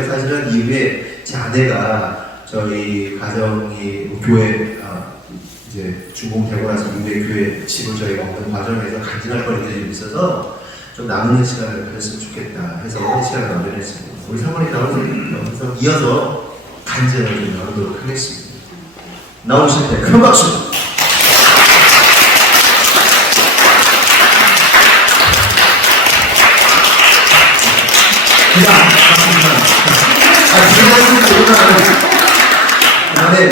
있는데요. 사실은 이후에 제 아내가 저희 가정이 교회 이제 중공되고 나서 이후에 교회 집을 저희가 얻는 과정에서 간증할 거리들이 좀 있어서 좀 나누는 시간을 가졌으면 좋겠다 해서 시간을 마련했습니다. 우리 사모님 나오셔서 이어서 간증을 좀 나누도록 하겠습니다. 나오실 때 큰 박수! 그냥 네.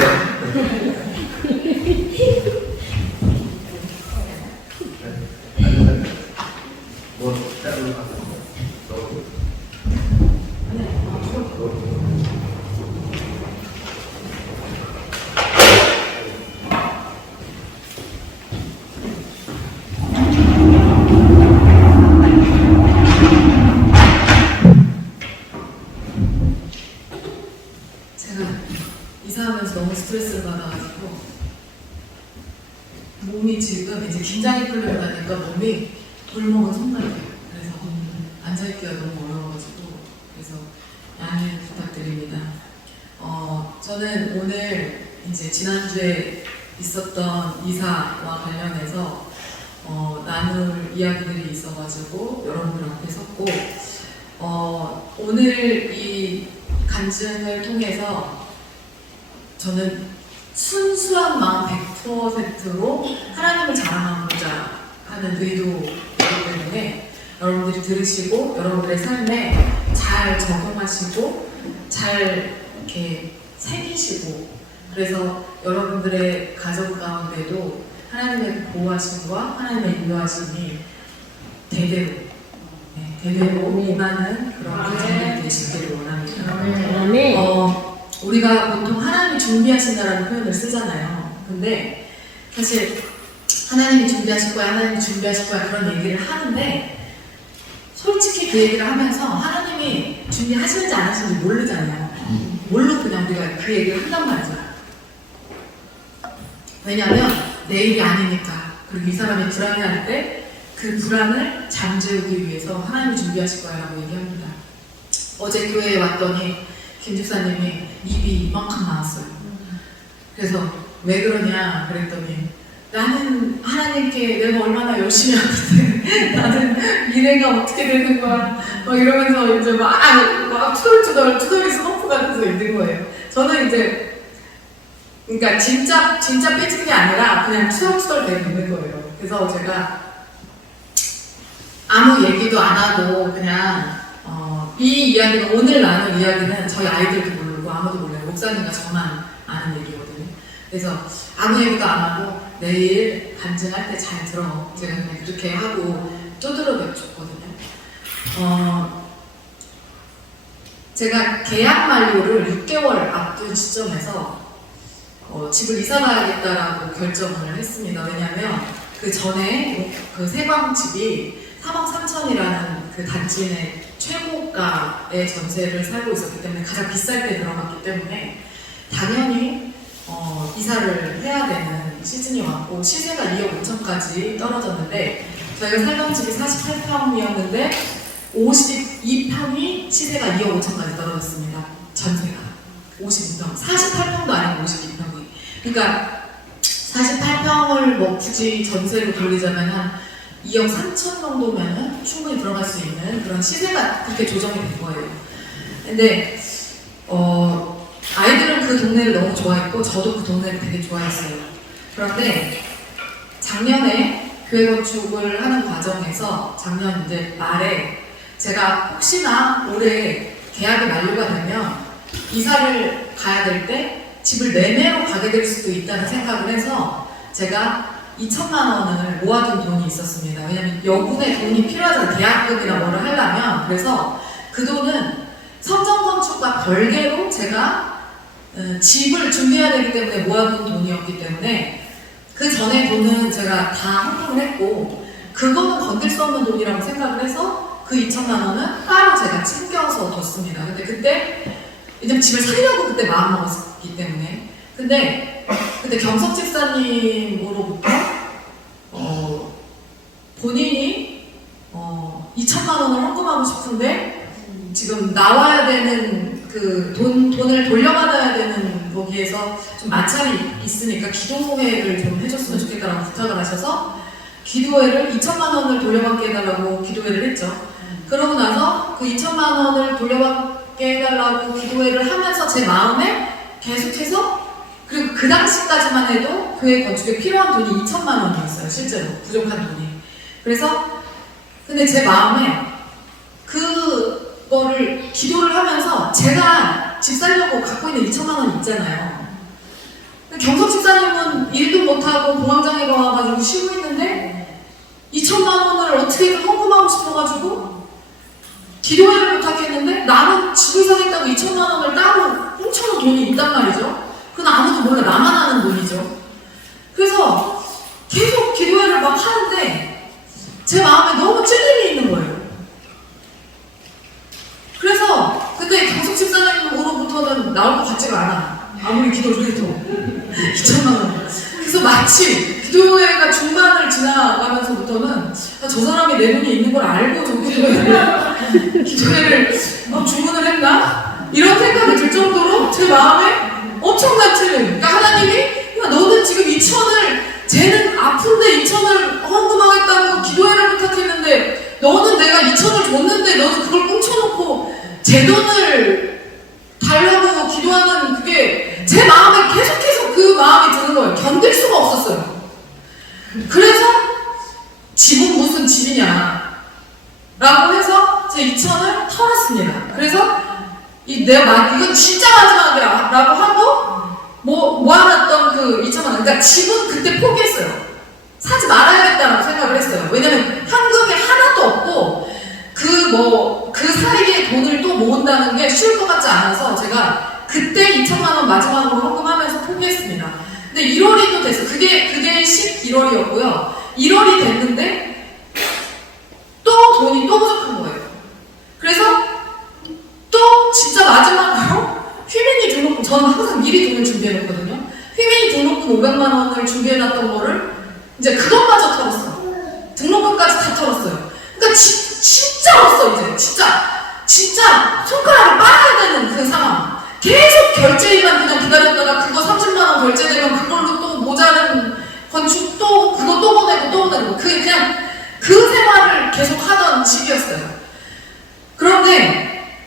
제가 이사하면서 너무 스트레스를 받아가지고 몸이 지금 이제 긴장이 풀리고 나니까 몸이 돌먹은 손같아요. 그래서 앉아있기가 너무 어려워가지고 그래서 양해 부탁드립니다. 저는 오늘 이제 지난주에 있었던 이사와 관련해서 나눌 이야기들이 있어가지고 여러분들 앞에 섰고 오늘 이 간증을 통해서 저는 순수한 마음 100%로 하나님을 자랑하고자 하는 의도이기 때문에 여러분들이 들으시고 여러분들의 삶에 잘 적용하시고 잘 이렇게 새기시고 그래서 여러분들의 가정 가운데도 하나님의 보호하심과 하나님의 인도하심이 대대로 임하는 그런 가정이 되시기를 원합니다. 우리가 보통 하나님이 준비하신다라는 표현을 쓰잖아요. 근데 사실 하나님이 준비하실 거야, 하나님이 준비하실 거야 그런 얘기를 하는데 솔직히 그 얘기를 하면서 하나님이 준비하시는지 안 하시는지 모르잖아요. 모르고 그냥 우리가 그 얘기를 한단 말이죠. 왜냐하면 내일이 아니니까. 그리고 이 사람이 불안해할 때 그 불안을 잠재우기 위해서 하나님이 준비하실 거야 라고 얘기합니다. 어제 교회에 왔더니 김 집사님이 입이 이만큼 나왔어요. 그래서 왜 그러냐 그랬더니 나는 하나님께 내가 얼마나 열심히 하는데 나는 미래가 어떻게 되는 거야 막 이러면서 이제 막 투덜투덜 스머프 같아서 있는 거예요. 저는 이제 그러니까 진짜 삐진 게 아니라 그냥 투덜투덜 되고 있는 거예요. 그래서 제가 아무 얘기도 안 하고 그냥 이 이야기는 오늘 나눈 이야기는 저희 아이들도 모르고 아무도 몰라요. 목사님과 저만 아는 얘기거든요. 그래서 아무 얘기도 안 하고 내일 간증할 때 잘 들어. 제가 그냥 그렇게 하고 두드려 줬거든요. 제가 계약 만료를 6개월 앞둔 시점에서 집을 이사 가야겠다라고 결정을 했습니다. 왜냐하면 그 전에 그 세방집이 4억 3천이라는 그 단지 내 최고가의 전세를 살고 있었기 때문에 가장 비쌀 때 들어갔기 때문에 당연히 이사를 해야 되는 시즌이 왔고 시세가 2억 5천까지 떨어졌는데 저희가 살던 집이 48평이었는데 52평이 시세가 2억 5천까지 떨어졌습니다. 전세가 52평 48평도 아니고 52평이 그러니까 48평을 뭐 굳이 전세로 돌리자면 한 2억 3천 정도면 충분히 들어갈 수 있는 그런 시세가 그렇게 조정이 된 거예요. 근데 아이들은 그 동네를 너무 좋아했고 저도 그 동네를 되게 좋아했어요. 그런데 작년에 교회 건축을 하는 과정에서 작년 이제 말에 제가 혹시나 올해 계약이 만료가 되면 이사를 가야 될 때 집을 매매로 가게 될 수도 있다는 생각을 해서 제가 2천만 원을 모아둔 돈이 있었습니다. 왜냐면 여분의 돈이 필요하잖아요. 계약금이나 뭐를 하려면. 그래서 그 돈은 성전건축과 별개로 제가 집을 준비해야 되기 때문에 모아둔 돈이었기 때문에 그 전에 돈은 제가 다 헌금을 했고 그거는 건들 수 없는 돈이라고 생각을 해서 그 2천만 원은 따로 제가 챙겨서 뒀습니다. 근데 그때 이제 집을 사려고 그때 마음먹었기 때문에 근데 경석 집사님으로부터 본인이 2천만 원을 헌금하고 싶은데 지금 나와야 되는 돌려받아야 되는 거기에서 좀 마찰이 있으니까 기도회를 좀 해줬으면 좋겠다라고 부탁을 하셔서 기도회를 2천만 원을 돌려받게 해달라고 기도회를 했죠. 그러고 나서 그 2천만 원을 돌려받게 해달라고 기도회를 하면서 제 마음에 계속해서, 그리고 그 당시까지만 해도 교회 건축에 필요한 돈이 2천만 원이었어요. 실제로 부족한 돈이. 그래서 근데 제 마음에 그거를 기도를 하면서 제가 집 살려고 갖고 있는 2천만 원이 있잖아요. 경석 집사님은 일도 못하고 공황장애 와가지고 쉬고 있는데 2천만 원을 어떻게든 헌금하고 싶어가지고 기도회를 부탁했는데 나는 집을 사겠다고 2천만 원을 따로 훔쳐놓은 돈이 있단 말이죠. 그건 아무도 몰라. 나만 아는 돈이죠. 그래서 계속 기도회를 막 하는데 제 마음에 너무 찔림이 있는 거예요. 그래서 근데 경숙 집사님으로부터는 나올 것 같지가 않아. 아무리 기도를 해도 2천만 원. 그래서 마치 기도회가 중반을 지나가면서부터는 저 사람이 내 돈이 있는 걸 알고 저 기도회를 주문을 했나? 이런 생각이 들 정도로 제 마음에 엄청난 찔림. 그러니까 하나님이 너는 지금 2천을, 쟤는 아픈데 2천을 헌금하겠다고 기도회를 부탁했는데 너는 내가 2천을 줬는데 너는 그걸 꽁쳐놓고 제 돈을 달라고 기도하는, 그게 제 마음에 계속해서 그 마음이 드는 거예요. 견딜 수가 없었어요. 그래서 집은 무슨 집이냐 라고 해서 제 2천을 털었습니다. 그래서 이건 진짜 마지막이야 라고 하고 모아놨던 그 2천만 원, 그러니까 집은 그때 포기했어요. 사지 말아야겠다라고 생각을 했어요. 왜냐면 현금이 하나도 없고 그 사이에 돈을 또 모은다는 게 쉬울 것 같지 않아서 제가 그때 2천만 원 마지막으로 헌금하면서 포기했습니다. 근데 1월이 또 됐어요. 그게 11월이었고요. 1월이 됐는데 또 돈이 또 부족한 거예요. 그래서 또 진짜 마지막으로 휘민이 등록금, 저는 항상 미리 돈을 준비해놓거든요. 휘민이 등록금 500만 원을 준비해놨던 거를 이제 그것마저 털었어. 등록금까지 다 털었어요. 그러니까 진짜 없어 이제. 진짜 손가락을 빨아야 되는 그 상황. 계속 결제일만 그냥 기다렸다가 그거 30만 원 결제되면 그걸로 또 모자른 건축 또 그거 또 보내고 그냥 그 생활을 계속 하던 시기였어요. 그런데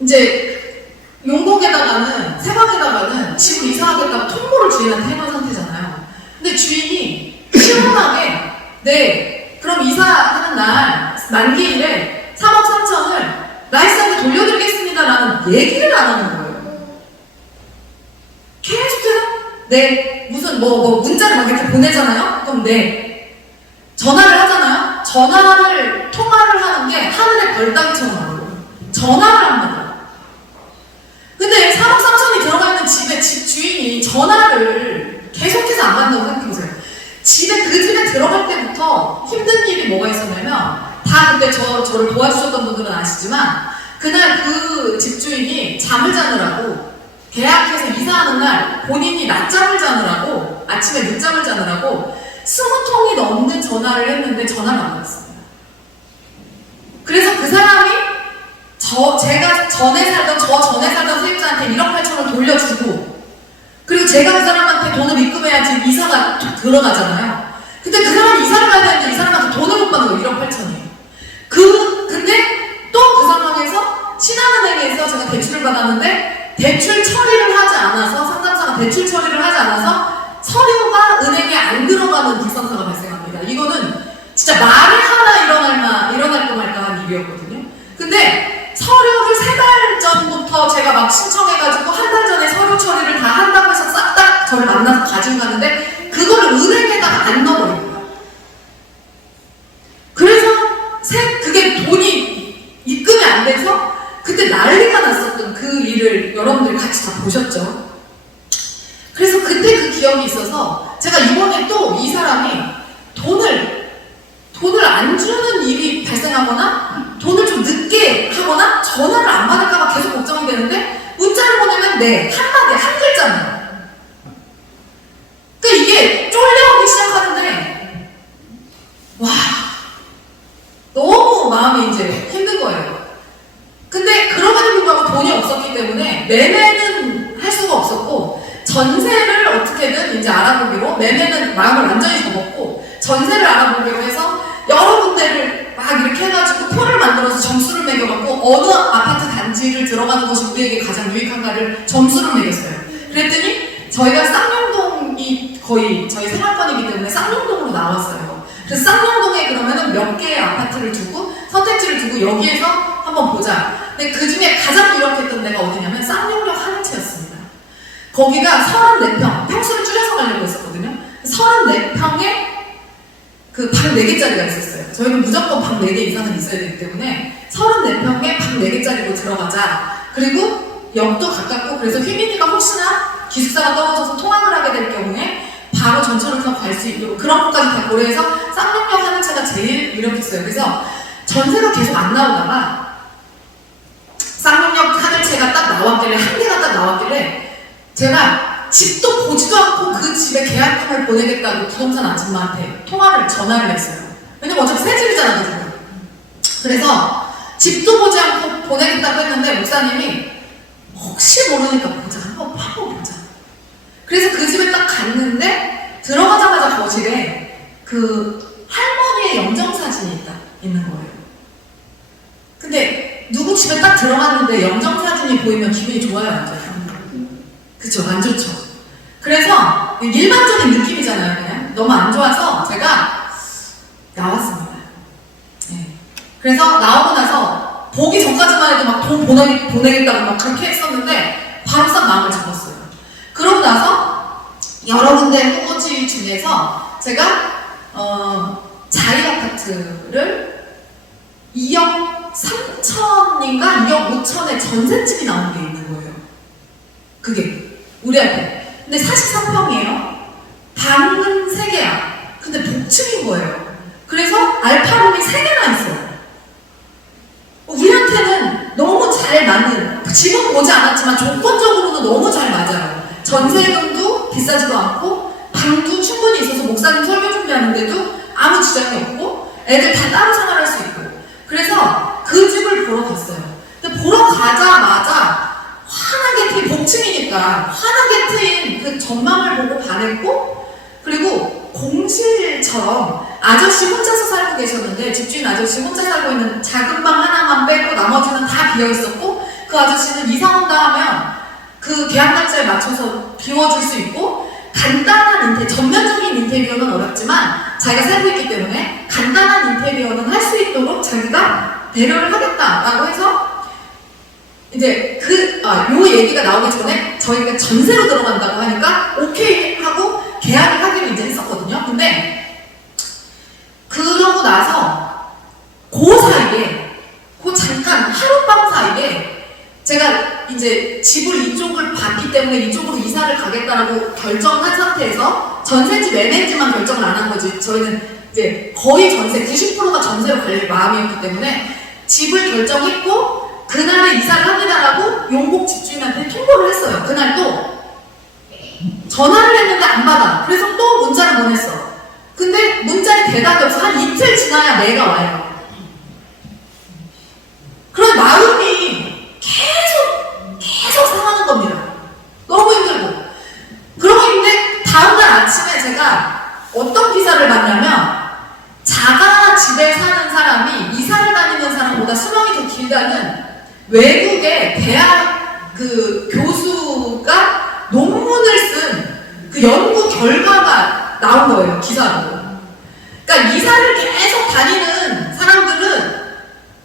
이제 용복에다가는, 세방에다가는 집을 이사하겠다고 통보를 주인한테 해놓은 상태잖아요. 근데 주인이 시원하게 네 그럼 이사하는 날 만기일에 3억 3천을 라이스한테 돌려드리겠습니다라는 얘기를 안 하는 거예요. 계속해서 네 무슨 문자를 막 이렇게 보내잖아요. 그럼 네 전화를 하잖아요. 통화를 하는 게 하늘의 별 따기처럼 하고 전화를 합니다. 근데 3억 3천이 들어가 있는 집에 집 주인이 전화를 계속해서 안 받는다고 생각해보세요. 그 집에 들어갈 때부터 힘든 일이 뭐가 있었냐면, 다 그때 저를 도와주셨던 분들은 아시지만, 그날 그 집주인이 잠을 자느라고, 계약해서 이사하는 날 본인이 낮잠을 자느라고, 아침에 늦잠을 자느라고 20통이 넘는 전화를 했는데 전화를 안 받았습니다. 그래서 그 사람이 제가 전에 살던 세입자한테 1억 8천을 돌려주고, 그리고 제가 그 사람한테 돈을 입금해야지 이사가 들어가잖아요. 근데 그 사람이 이사를 가야 되는데 이 사람한테 돈을 못 받는 거예요. 1억 8천이. 근데 또 그 상황에서 신한은행에서 제가 대출을 받았는데 대출 처리를 하지 않아서, 상담사가 대출 처리를 하지 않아서 서류가 은행에 안 들어가는 불상사가 발생합니다. 이거는 진짜 말이 하나 일어날까 말까한 일이었거든요. 근데 서류를 3달 전부터 제가 막 신청해가지고 한 달 전에 서류 처리를 다 한다고 해서 싹 다 저를 만나서 가지고 갔는데 그거를 은행에다가 안 넣어버린 거예요. 그래서 그게 돈이 입금이 안 돼서 그때 난리가 났었던 그 일을 여러분들이 같이 다 보셨죠. 그래서 그때 그 기억이 있어서 제가 이번에 또 이 사람이 돈을 안 주는 일이 발생하거나 돈을 좀 늦게 하거나 전화를 안 받을까봐 계속 걱정이 되는데 문자를 보내면 네 한마디 한 글자는. 그러니까 이게 쫄려오기 시작하는데 와 너무 마음이 이제 힘든 거예요. 근데 그럼에도 불구하고 돈이 없었기 없었기 때문에 매매는 할 수가 없었고 전세를 어떻게든 이제 알아보기로 매매는 마음을 완전히 접었고 전세를 알아보기로 해서 여러 군데를 막 이렇게 해가지고 표를 만들어서 점수를 매겨갖고 어느 아파트 단지를 들어가는 것이 우리에게 가장 유익한가를 점수를 매겼어요. 그랬더니 저희가 쌍용동이 거의 저희 생활권이기 때문에 쌍용동으로 나왔어요. 그래서 쌍용동에 그러면은 몇 개의 아파트를 두고 선택지를 두고 여기에서 한번 보자. 근데 그 중에 가장 유력했던 데가 어디냐면 쌍용역 하늘채였습니다. 거기가 34평, 평수를 줄여서 가려고 했었거든요. 34평에 그 방 4개짜리가 있었어요. 저희는 무조건 방 4개 이상은 있어야 되기 때문에 34평에 방 4개짜리로 들어가자. 그리고 역도 가깝고 그래서 휘민이가 혹시나 기숙사가 떨어져서 통학을 하게 될 경우에 바로 전철을 타고 갈 수 있도록 그런 것까지 다 고려해서 쌍용역 하늘차가 제일 유력했어요. 그래서 전세가 계속 안 나오다가 쌍용역 하늘채가 딱 나왔길래 한 개가 딱 나왔길래 제가 집도 보지도 않고 그 집에 계약금을 보내겠다고 부동산 아줌마한테 전화를 했어요. 왜냐면 어차피 새 집이잖아, 지금. 그래서 집도 보지 않고 보내겠다고 했는데 목사님이 혹시 모르니까 보자, 한번 보자. 그래서 그 집에 딱 갔는데 들어가자마자 거실에 그 할머니의 영정사진이 있는 거예요. 근데 누구 집에 딱 들어갔는데 영정사진이 보이면 기분이 좋아요, 안 좋아요? 그쵸, 안 좋죠. 그래서 일반적인 느낌이잖아요, 그냥. 너무 안 좋아서 제가 나왔습니다. 네. 그래서 나오고 나서 보기 전까지만 해도 막 돈 보내겠다고 막 그렇게 했었는데 바로 싹 마음을 접었어요. 그러고 나서 여러 군데 후보지 중에서 제가 자이 아파트를 2억 3천인가 2억 5천에 전셋집이 나오는 게 있는 거예요. 그게 우리 앞에. 근데 43평이에요. 방은 3개야. 근데 복층인 거예요. 그래서 알파룸이 3개나 있어요. 우리한테는 너무 잘 맞는, 지금 보지 않았지만 조건적으로는 너무 잘 맞아요. 전세금도 비싸지도 않고 방도 충분히 있어서 목사님 설교 준비하는데도 아무 지장이 없고 애들 다 따로 생활할 수 있고. 그래서 그 집을 보러 갔어요. 근데 보러 가자마자 환하게 트인, 복층이니까 환하게 트인 그 전망을 보고 반했고, 그리고 공실처럼 아저씨 혼자서 살고 계셨는데, 집주인 아저씨 혼자 살고 있는 작은 방 하나만 빼고 나머지는 다 비어있었고, 그 아저씨는 이사 온다 하면 그 계약 날짜에 맞춰서 비워줄 수 있고, 간단한 전면적인 인테리어는 어렵지만 자기가 살고 있기 때문에 간단한 인테리어는 할 수 있도록 자기가 배려를 하겠다라고 해서 이제 요 얘기가 나오기 전에 저희가 전세로 들어간다고 하니까 오케이 하고 계약을 하기로 이제 했었거든요. 근데 그러고 나서 그 사이에 잠깐 하룻밤 사이에 제가 이제 집을 이쪽을 봤기 때문에 이쪽으로 이사를 가겠다라고 결정한 상태에서 전세인지 매매인지만 결정을 안 한 거지. 저희는 이제 거의 전세 90%가 전세로 갈 마음이었기 때문에 집을 결정했고 그날에 이사를 합니다라고 용복 집주인한테 통보를 했어요. 그날 또 전화를 했는데 안 받아. 그래서 또 문자를 보냈어. 근데 문자에 대답이 없어. 한 이틀 지나야 내가 와요. 그런 마음이 계속 상하는 겁니다. 너무 힘들고. 그러고 있는데 다음날 아침에 제가 어떤 기사를 봤냐면 자가 집에 사는 사람이 이사를 다니는 사람보다 수명이 더 길다는 외국의 대학 그 교수가 논문을 쓴 그 연구 결과가 나온 거예요, 기사로. 그러니까 이사를 계속 다니는 사람들은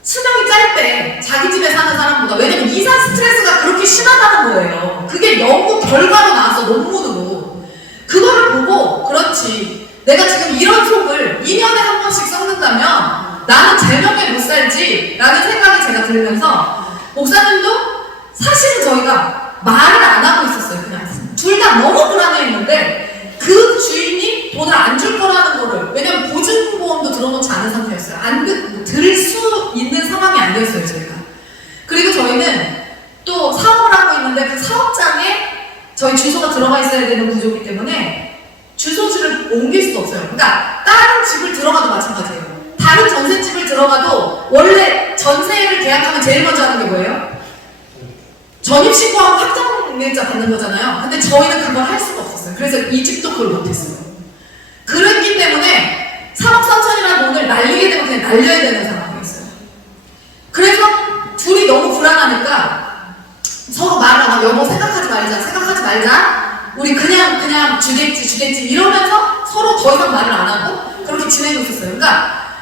수명이 짧대, 자기 집에 사는 사람보다. 왜냐면 이사 스트레스가 그렇게 심하다는 거예요. 그게 연구 결과로 나와서 논문으로. 그거를 보고, 그렇지, 내가 지금 이런 속을 2년에 한 번씩 썩는다면 나는 제명에 못 살지 라는 생각이 제가 들면서 목사님도 사실은 저희가 말을 안 하고 있었어요. 그냥 둘 다 너무 불안해했는데 그 주인이 돈을 안 줄 거라는 거를, 왜냐면 보증보험도 들어놓지 않은 상태였어요. 들을 수 있는 상황이 안 되었어요, 저희가. 그리고 저희는 또 사업을 하고 있는데 그 사업장에 저희 주소가 들어가 있어야 되는 구조이기 때문에 주소지를 옮길 수도 없어요. 그러니까 다른 집을 들어가도 마찬가지예요. 다른 전셋집을 들어가도 원래 전세를 계약하면 제일 먼저 하는 게 뭐예요? 전입신고하고 확정일자 받는 거잖아요. 근데 저희는 그걸 할 수가 없었어요. 그래서 이 집도 그걸 못했어요. 그랬기 때문에 3억 3천이라는 돈을 날리게 되면 그냥 날려야 되는 상황이었어요. 그래서 둘이 너무 불안하니까 서로 말을 안 하고 여보 생각하지 말자 우리 그냥 주겠지 이러면서 서로 더 이상 말을 안 하고 그렇게 지내고 있었어요. 그러니까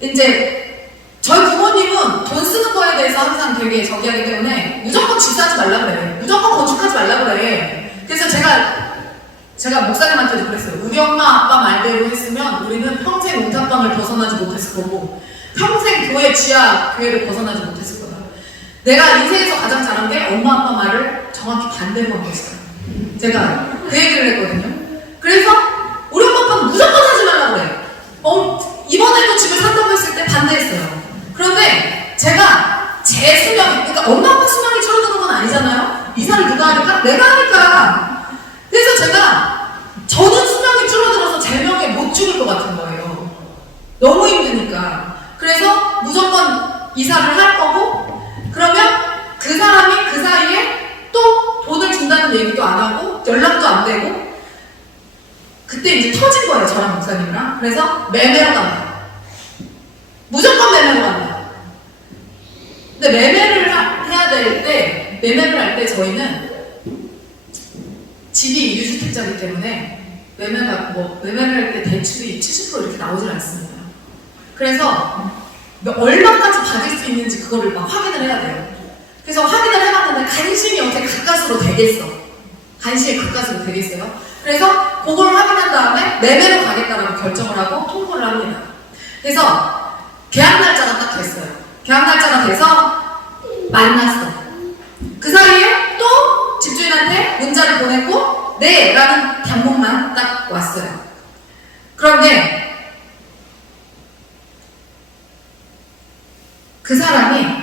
이제 저희 부모님은 돈 쓰는 거에 대해서 항상 되게 저기하기 때문에 무조건 집사하지 말라 그래. 무조건 건축하지 말라 그래. 그래서 제가 목사님한테도 그랬어요. 우리 엄마 아빠 말대로 했으면 우리는 평생 옥탑방을 벗어나지 못했을 거고 평생 교회 지하 교회를 벗어나지 못했을 거다. 내가 인생에서 가장 잘한 게 엄마 아빠 말을 정확히 반대로 한 거였어요. 제가 그 얘기를 했거든요. 그래서 우리 엄마 아빠는 무조건 하지 말라고 그래. 이번에도 집을 산다고 했을 때 반대했어요. 그런데 제가 제 수명이, 그러니까 엄마 아빠 수명이 줄어드는 건 아니잖아요. 이사를 누가 하니까? 내가 하니까. 그래서 저는 수명이 줄어들어서 제 명에 못 죽을 것 같은 거예요. 너무 힘드니까. 그래서 무조건 이사를 할 거고, 그러면 그 사람이 그 사이에 또 돈을 준다는 얘기도 안 하고 연락도 안 되고 그때 이제 터진 거예요. 저랑 목사님이랑. 그래서 매매로 간다. 무조건 매매로 간다. 근데 매매를 해야 될 때, 매매를 할 때 저희는 집이 2주택자이기 때문에 매매를 할 때 대출이 70% 이렇게 나오질 않습니다. 그래서 얼마까지 받을 수 있는지 그거를 막 확인을 해야 돼요. 그래서 확인을 해봤는데 간신히 어떻게 가까스로 되겠어. 간신히 가까스로 되겠어요. 그래서 그걸 확인한 다음에 매매로 가겠다라고 결정을 하고 통보를 합니다. 그래서 계약 날짜가 딱 됐어요. 계약 날짜가 돼서 만났어. 그 사이에 또 집주인한테 문자를 보냈고 네! 라는 단문만 딱 왔어요. 그런데 그 사람이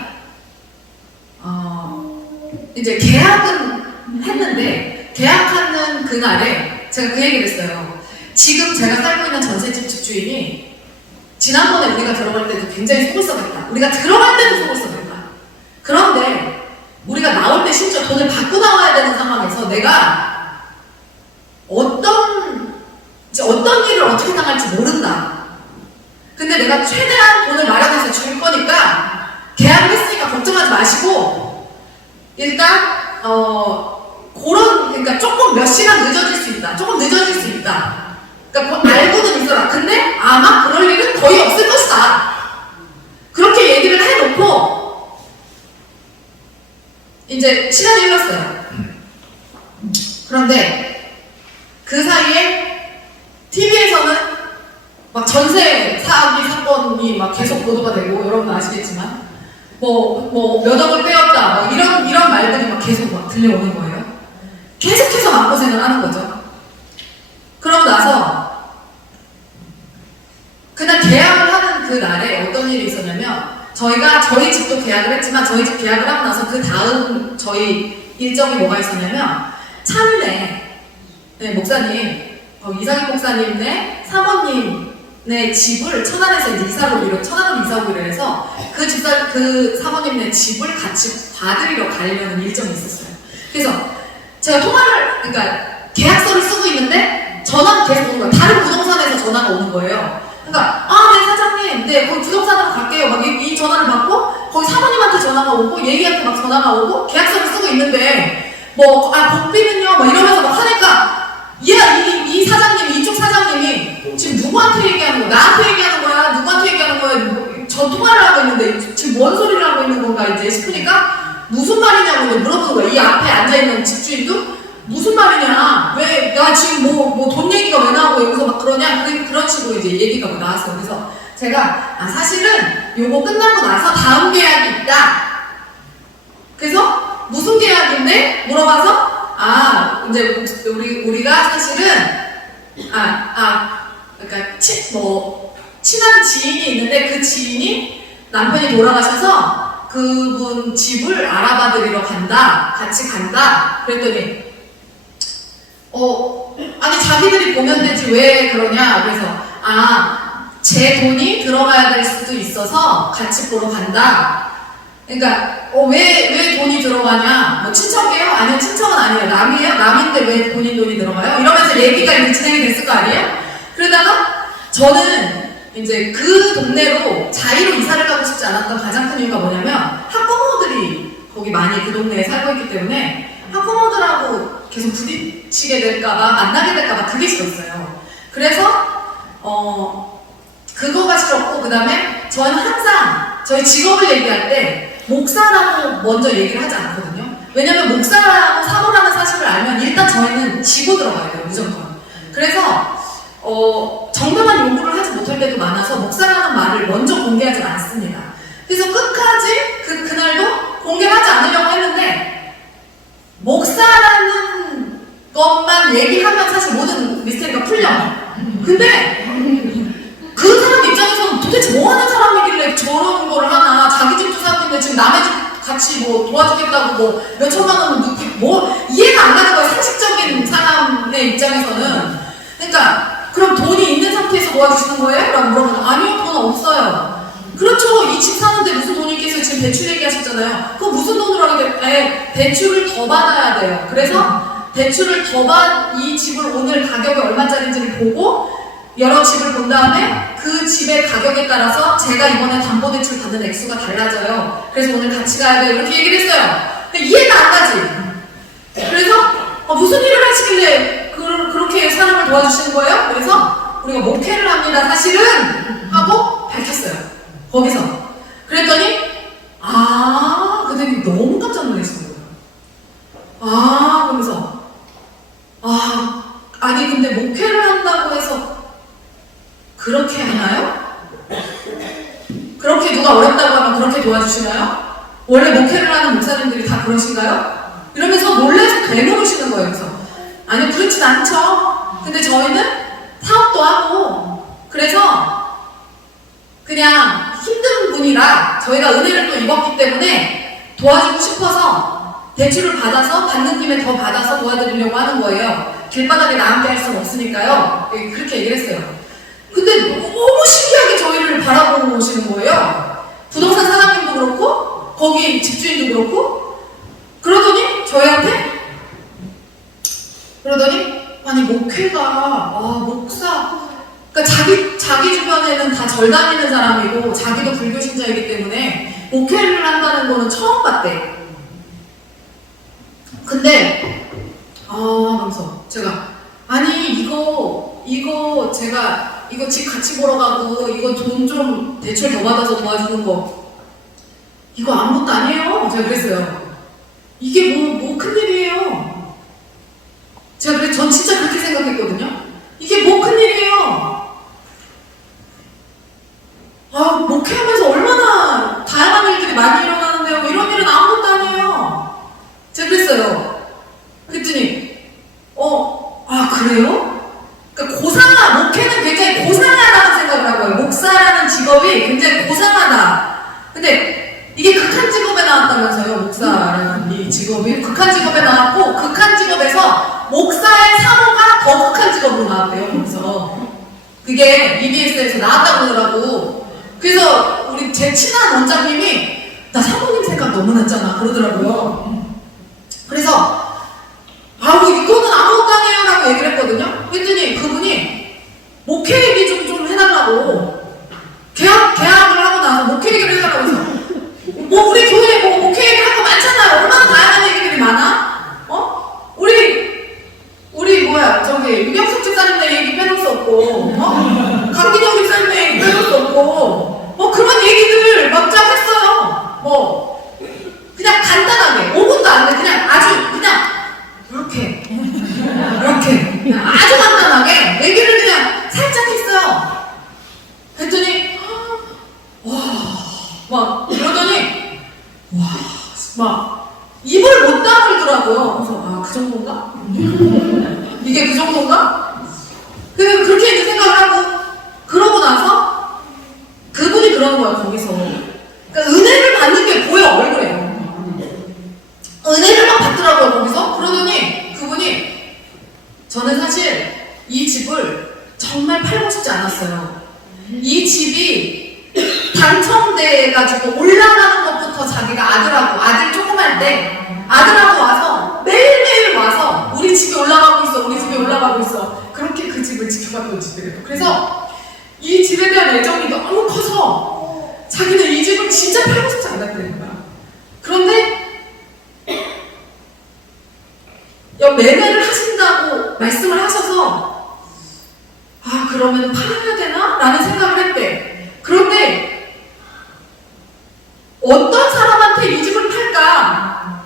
이제 계약은 했는데 계약하는 그날에 제가 그 얘기를 했어요. 지금 제가 살고 있는 전셋집 집주인이 지난번에 우리가 들어갈 때도 굉장히 속을 썩였다. 우리가 들어갈 때도 속을 썩였다. 그런데 우리가 나올 때 심지어 돈을 받고 나와야 되는 상황에서 내가 어떤 일을 어떻게 당할지 모른다. 근데 내가 최대한 돈을 마련해서 줄 거니까 계약을 했으니까 걱정하지 마시고 일단 그러니까 조금 몇 시간 늦어질 수 있다. 조금 늦어질 수 있다. 그러니까 뭐 알고는 있어라. 근데 아마 그럴 일은 거의 없을 것이다. 그렇게 얘기를 해놓고 이제 시간이 흘렀어요. 그런데 그 사이에 TV에서는 막 전세 사기 사건이 막 계속 보도가 되고 여러분 아시겠지만 몇 억을 빼었다 막 이런 말들이 막 계속 막 들려오는 거예요. 계속해서 마음고생을 하는 거죠. 그러고 나서 그날 계약을 하는 그 날에 어떤 일이 있었냐면 저희 집도 계약을 했지만 저희 집 계약을 하고 나서 그 다음 저희 일정이 뭐가 있었냐면 차는에 목사님 이상익 목사님네 사모님네 집을 천안에서 이제 천안으로 이사 오기로 해서 그 사모님네 집을 같이 봐드리러 가려는 일정이 있었어요. 그래서 제가 그러니까 계약서를 쓰고 있는데 전화가 계속 오는 거예요. 다른 부동산에서 전화가 오는 거예요. 그러니까 네 사장님, 네 거기 부동산으로 갈게요. 막 이 전화를 받고 거기 사모님한테 전화가 오고 얘기한테 막 전화가 오고 계약서를 쓰고 있는데 복비는요 막 이러면서 막 하니까 이 사장님이 이쪽 사장님이 지금 누구한테 얘기하는 거야? 나한테 얘기하는 거야? 누구한테 얘기하는 거야? 저 통화를 하고 있는데 지금 뭔 소리를 하고 있는 건가 이제 싶으니까 무슨 말이냐고 물어보는 거야. 이 앞에 앉아있는 집주인도 무슨 말이냐? 왜 나 지금 돈 얘기가 왜 나오고 여기서 막 그러냐? 그런 식으로 이제 얘기가 막 나왔어요. 그래서 제가 사실은 요거 끝나고 나서 다음 계약이 있다. 그래서 무슨 계약인데? 물어봐서 이제 우리가 사실은 그러니까 친한 지인이 있는데 그 지인이 남편이 돌아가셔서 그분 집을 알아봐 드리러 간다. 같이 간다. 그랬더니 아니 자기들이 보면 되지 왜 그러냐. 그래서 제 돈이 들어가야 될 수도 있어서 같이 보러 간다. 그러니까 왜 돈이 들어가냐? 뭐 친척이에요? 아니요, 친척은 아니에요. 남이에요? 남인데 왜 본인 돈이 들어가요? 이러면서 얘기가 이제 진행이 됐을 거 아니에요? 그러다가 저는 이제 그 동네로 자의로 이사를 가고 싶지 않았던 가장 큰 이유가 뭐냐면 학부모들이 거기 많이 그 동네에 살고 있기 때문에 학부모들하고 계속 부딪히게 될까봐, 만나게 될까봐 그게 싫었어요. 그래서 그거가 싫었고, 그 다음에 저는 항상 저희 직업을 얘기할 때 목사라고 먼저 얘기를 하지 않거든요. 왜냐면 목사라고 사모라는 사실을 알면 일단 저희는 지고 들어가야 돼요, 무조건. 그래서 정당한 요구를 하지 못할 때도 많아서 목사라는 말을 먼저 공개하지 않습니다. 그래서 끝까지 그날도 공개를 하지 않으려고 했는데, 목사라는 것만 얘기하면 사실 모든 미스터리가 풀려요. 근데 그 사람 입장에서는 도대체 뭐 하는 사람이길래 저런 걸 하나, 자기 집도 사고 있는데 지금 남의 집 같이 뭐 도와주겠다고 뭐 몇 천만 원 눕히고 뭐 이해가 안 가는 거예요, 상식적인 사람의 입장에서는. 그러니까 그럼 돈이 있는 상태에서 도와주시는 거예요? 라고 물어보면 아니요, 돈 없어요. 그렇죠, 이 집 사는데 무슨 돈이 있겠어요? 지금 대출 얘기하셨잖아요. 그거 무슨 돈으로 하게 돼? 대출을 더 받아야 돼요. 그래서 대출을 이 집을 오늘 가격이 얼마짜리인지를 보고 여러 집을 본 다음에 그 집의 가격에 따라서 제가 이번에 담보대출 받는 액수가 달라져요. 그래서 오늘 같이 가야 돼요. 이렇게 얘기를 했어요. 근데 이해가 안 가지. 그래서 무슨 일을 하시길래 그렇게 사람을 도와주시는 거예요? 그래서 우리가 목회를 합니다, 사실은 하고 밝혔어요. 거기서. 그랬더니 그들이 너무 깜짝 놀라시는 거예요. 그러면서 아니 근데 목회를 한다고 해서 그렇게 하나요? 그렇게 누가 어렵다고 하면 그렇게 도와주시나요? 원래 목회를 하는 목사님들이 다 그러신가요? 이러면서 놀라서 되물으시는 거예요. 그래서 아니 그렇진 않죠. 근데 저희는 사업도 하고 그래서 그냥 힘든 분이라 저희가 은혜를 또 입었기 때문에 도와주고 싶어서 대출을 받아서 받는 김에 더 받아서 도와드리려고 하는 거예요. 길바닥에 나앉게 할 수는 없으니까요. 그렇게 얘기를 했어요. 근데 너무 신기하게 저희를 바라보고 오시는 거예요. 부동산 사장님도 그렇고 거기 집주인도 그렇고. 그러더니 아니 목회가 목사, 그러니까 자기 주변에는 다 절 다니는 사람이고 자기도 불교 신자이기 때문에 목회를 한다는 거는 처음 봤대. 근데 그래서 제가 아니 이거 제가 이거 집 같이 보러 가고 이거 돈 좀 대출 더 받아서 도와주는 거 이거 아무것도 아니에요. 제가 그랬어요. 이게 뭐 큰일이에요. 전 진짜 그렇게 생각했거든요. 이게 뭐 큰일이에요. 목회하면서 얼마나 다양한 일들이 많이 일어나는데요. 이런 일은 아무것도 아니에요. 제가 그랬어요. 그랬더니 그래요? 그러니까 목회는 굉장히 고상하다는 생각을 하고요. 목사라는 직업이 굉장히 고상하다. 근데 이게 극한 직업에 나왔다면서요. 목사라는 이 직업이 극한 직업에 나왔고 극한 직업에서 목사의 사모가 더 극한 직업으로 나왔대요. 거기서 그게 EBS에서 나왔다고 그러더라고. 그래서 제 친한 원장님이 나 사모님 생각 너무 났잖아 그러더라고요. 그래서 이거는 아무것도 아니에요 라고 얘기를 했거든요. 그랬더니 그분이 목회 얘기 좀 해달라고 계약을 하고 나서 목회 얘기를 해달라고 해서 우리 교회 목회 얘기 할 거 많잖아요. 얼마나 다양한 얘기들이 많아? 우리 유경숙 집사님네 얘기 빼놓을 수 없고 강기정 집사님네 얘기 빼놓을 수 없고 그런 얘기들 막 쫙 했어요. 그냥 간단하게 5분도 안 돼. 그냥 아주 그냥 이렇게 그냥 아주 간단하게 얘기를 그냥 살짝 했어요. 했더니 그러더니 입을 못 다물더라고요. 그래서 그 정도인가? 이게 그 정도인가? 그렇게 이제 생각을 하고 그러고 나서 그분이 그러는 거예요. 거기서 그러니까 은혜를 받는 게 보여 얼굴에. 은혜를 막 받더라고요. 거기서. 그러더니 그분이 저는 사실 이 집을 정말 팔고 싶지 않았어요. 이 집이 당첨돼가지고 올라가는 것부터 자기가 아들 조그만 때 매매를 하신다고 말씀을 하셔서 아 그러면 팔아야 되나? 라는 생각을 했대. 그런데 어떤 사람한테 이 집을 팔까?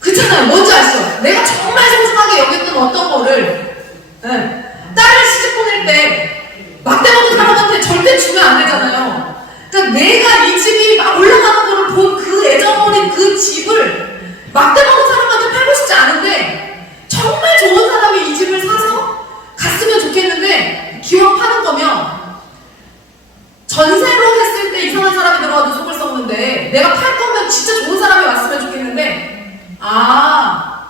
그렇잖아요. 뭔지 아시죠? 내가 정말 소중하게 여겼던 어떤 거를 딸을 시집 보낼 때 막대 먹는 사람한테 절대 주면 안 되잖아요. 그러니까 내가 이 집이 막 올라가는 거를 본 그 애정 어린 그 집을 막대 먹는 사람한테 팔고 싶지 않은데 정말 좋은 사람이 이 집을 사서 갔으면 좋겠는데 기왕 파는 거면 전세로 했을 때 이상한 사람이 들어와도 속을 썩는데 내가 팔 거면 진짜 좋은 사람이 왔으면 좋겠는데 아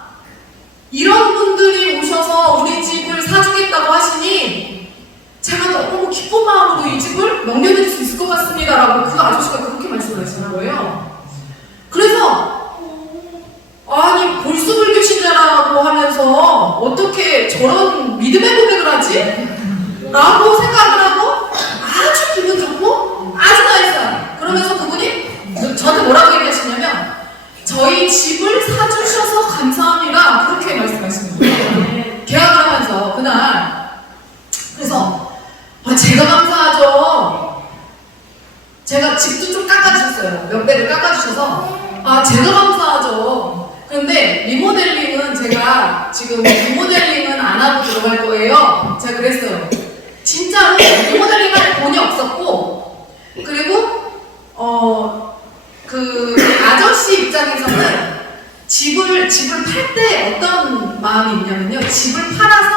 이런 분들이 오셔서 우리 집을 사주겠다고 하시니 제가 너무 기쁜 마음으로 이 집을 넘겨드릴 수 있을 것 같습니다 라고 그 아저씨가 그렇게 말씀을 하시는 거예요. 그래서 아니 골수불교 신자라고 하면서 어떻게 저런 믿음의 고백을 하지? 라고 생각을 하고 아주 기분 좋고 아주 나이스한 그러면서 그분이 저한테 뭐라고 얘기하시냐면 저희 집을 사주셔서 감사합니다 그렇게 말씀하시는 거예요. 계약을 하면서 그날 그래서 아, 제가 감사하죠. 제가 집도 좀 깎아주셨어요. 몇 배를 깎아주셔서 아 제가 감사하죠. 그런데 리모델링은 제가 지금 리모델링은 안 하고 들어갈 거예요. 제가 그랬어요. 진짜로 리모델링 할 돈이 없었고 그리고 그 아저씨 입장에서는 집을 팔 때 어떤 마음이 있냐면요. 집을 팔아서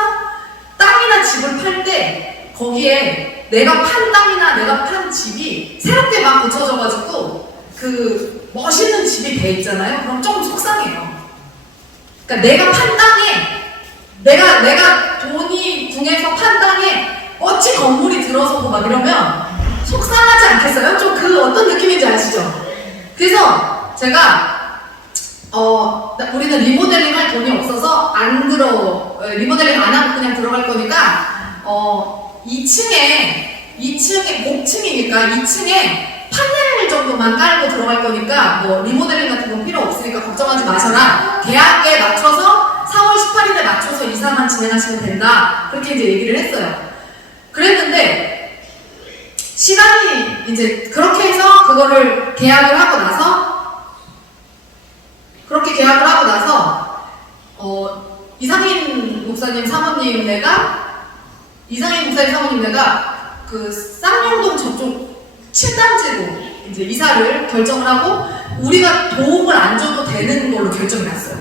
땅이나 집을 팔 때 거기에 내가 판 땅이나 내가 판 집이 새롭게 막 고쳐져가지고 그 멋있는 집이 돼 있잖아요. 그럼 조금 속상해요. 그러니까 내가 판 땅에 내가 돈이 궁해서 판 땅에 멋진 건물이 들어서고 막 이러면 속상하지 않겠어요? 좀 그 어떤 느낌인지 아시죠? 그래서 제가 우리는 리모델링 할 돈이 없어서 리모델링 안 하고 그냥 들어갈 거니까 2층에 목층이니까 2층에 판넬 정도만 깔고 들어갈 거니까 뭐 리모델링 같은 건 필요 없으니까 걱정하지 마셔라. 계약에 맞춰서 4월 18일에 맞춰서 이사만 진행하시면 된다. 그렇게 이제 얘기를 했어요. 그랬는데 시간이 이제 그렇게 해서 그거를 계약을 하고 나서 이상인 목사님 사모님네가 그 쌍용동 저쪽 7단지로 이제 이사를 결정을 하고 우리가 도움을 안 줘도 되는 걸로 결정이 났어요.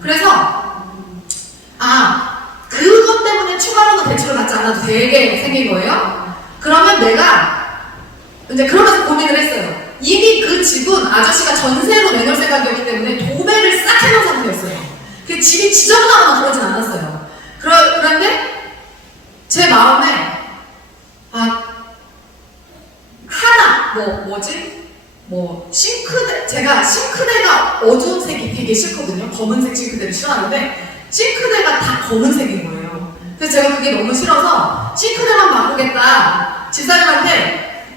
그래서 그것 때문에 추가로는 대출을 받지 않아도 되게 생긴 거예요. 그러면 내가 이제 그러면서 고민을 했어요. 이미 그 집은 아저씨가 전세로 내놓을 생각이었기 때문에 도배를 싹 해놓은 상태였어요. 그 집이 지저분하거나 그러진 않았어요. 그런데 제 마음에 싱크대, 제가 싱크대가 어두운 색이 되게 싫거든요. 검은색 싱크대를 싫어하는데 싱크대가 다 검은색인 거예요. 그래서 제가 그게 너무 싫어서 싱크대만 바꾸겠다.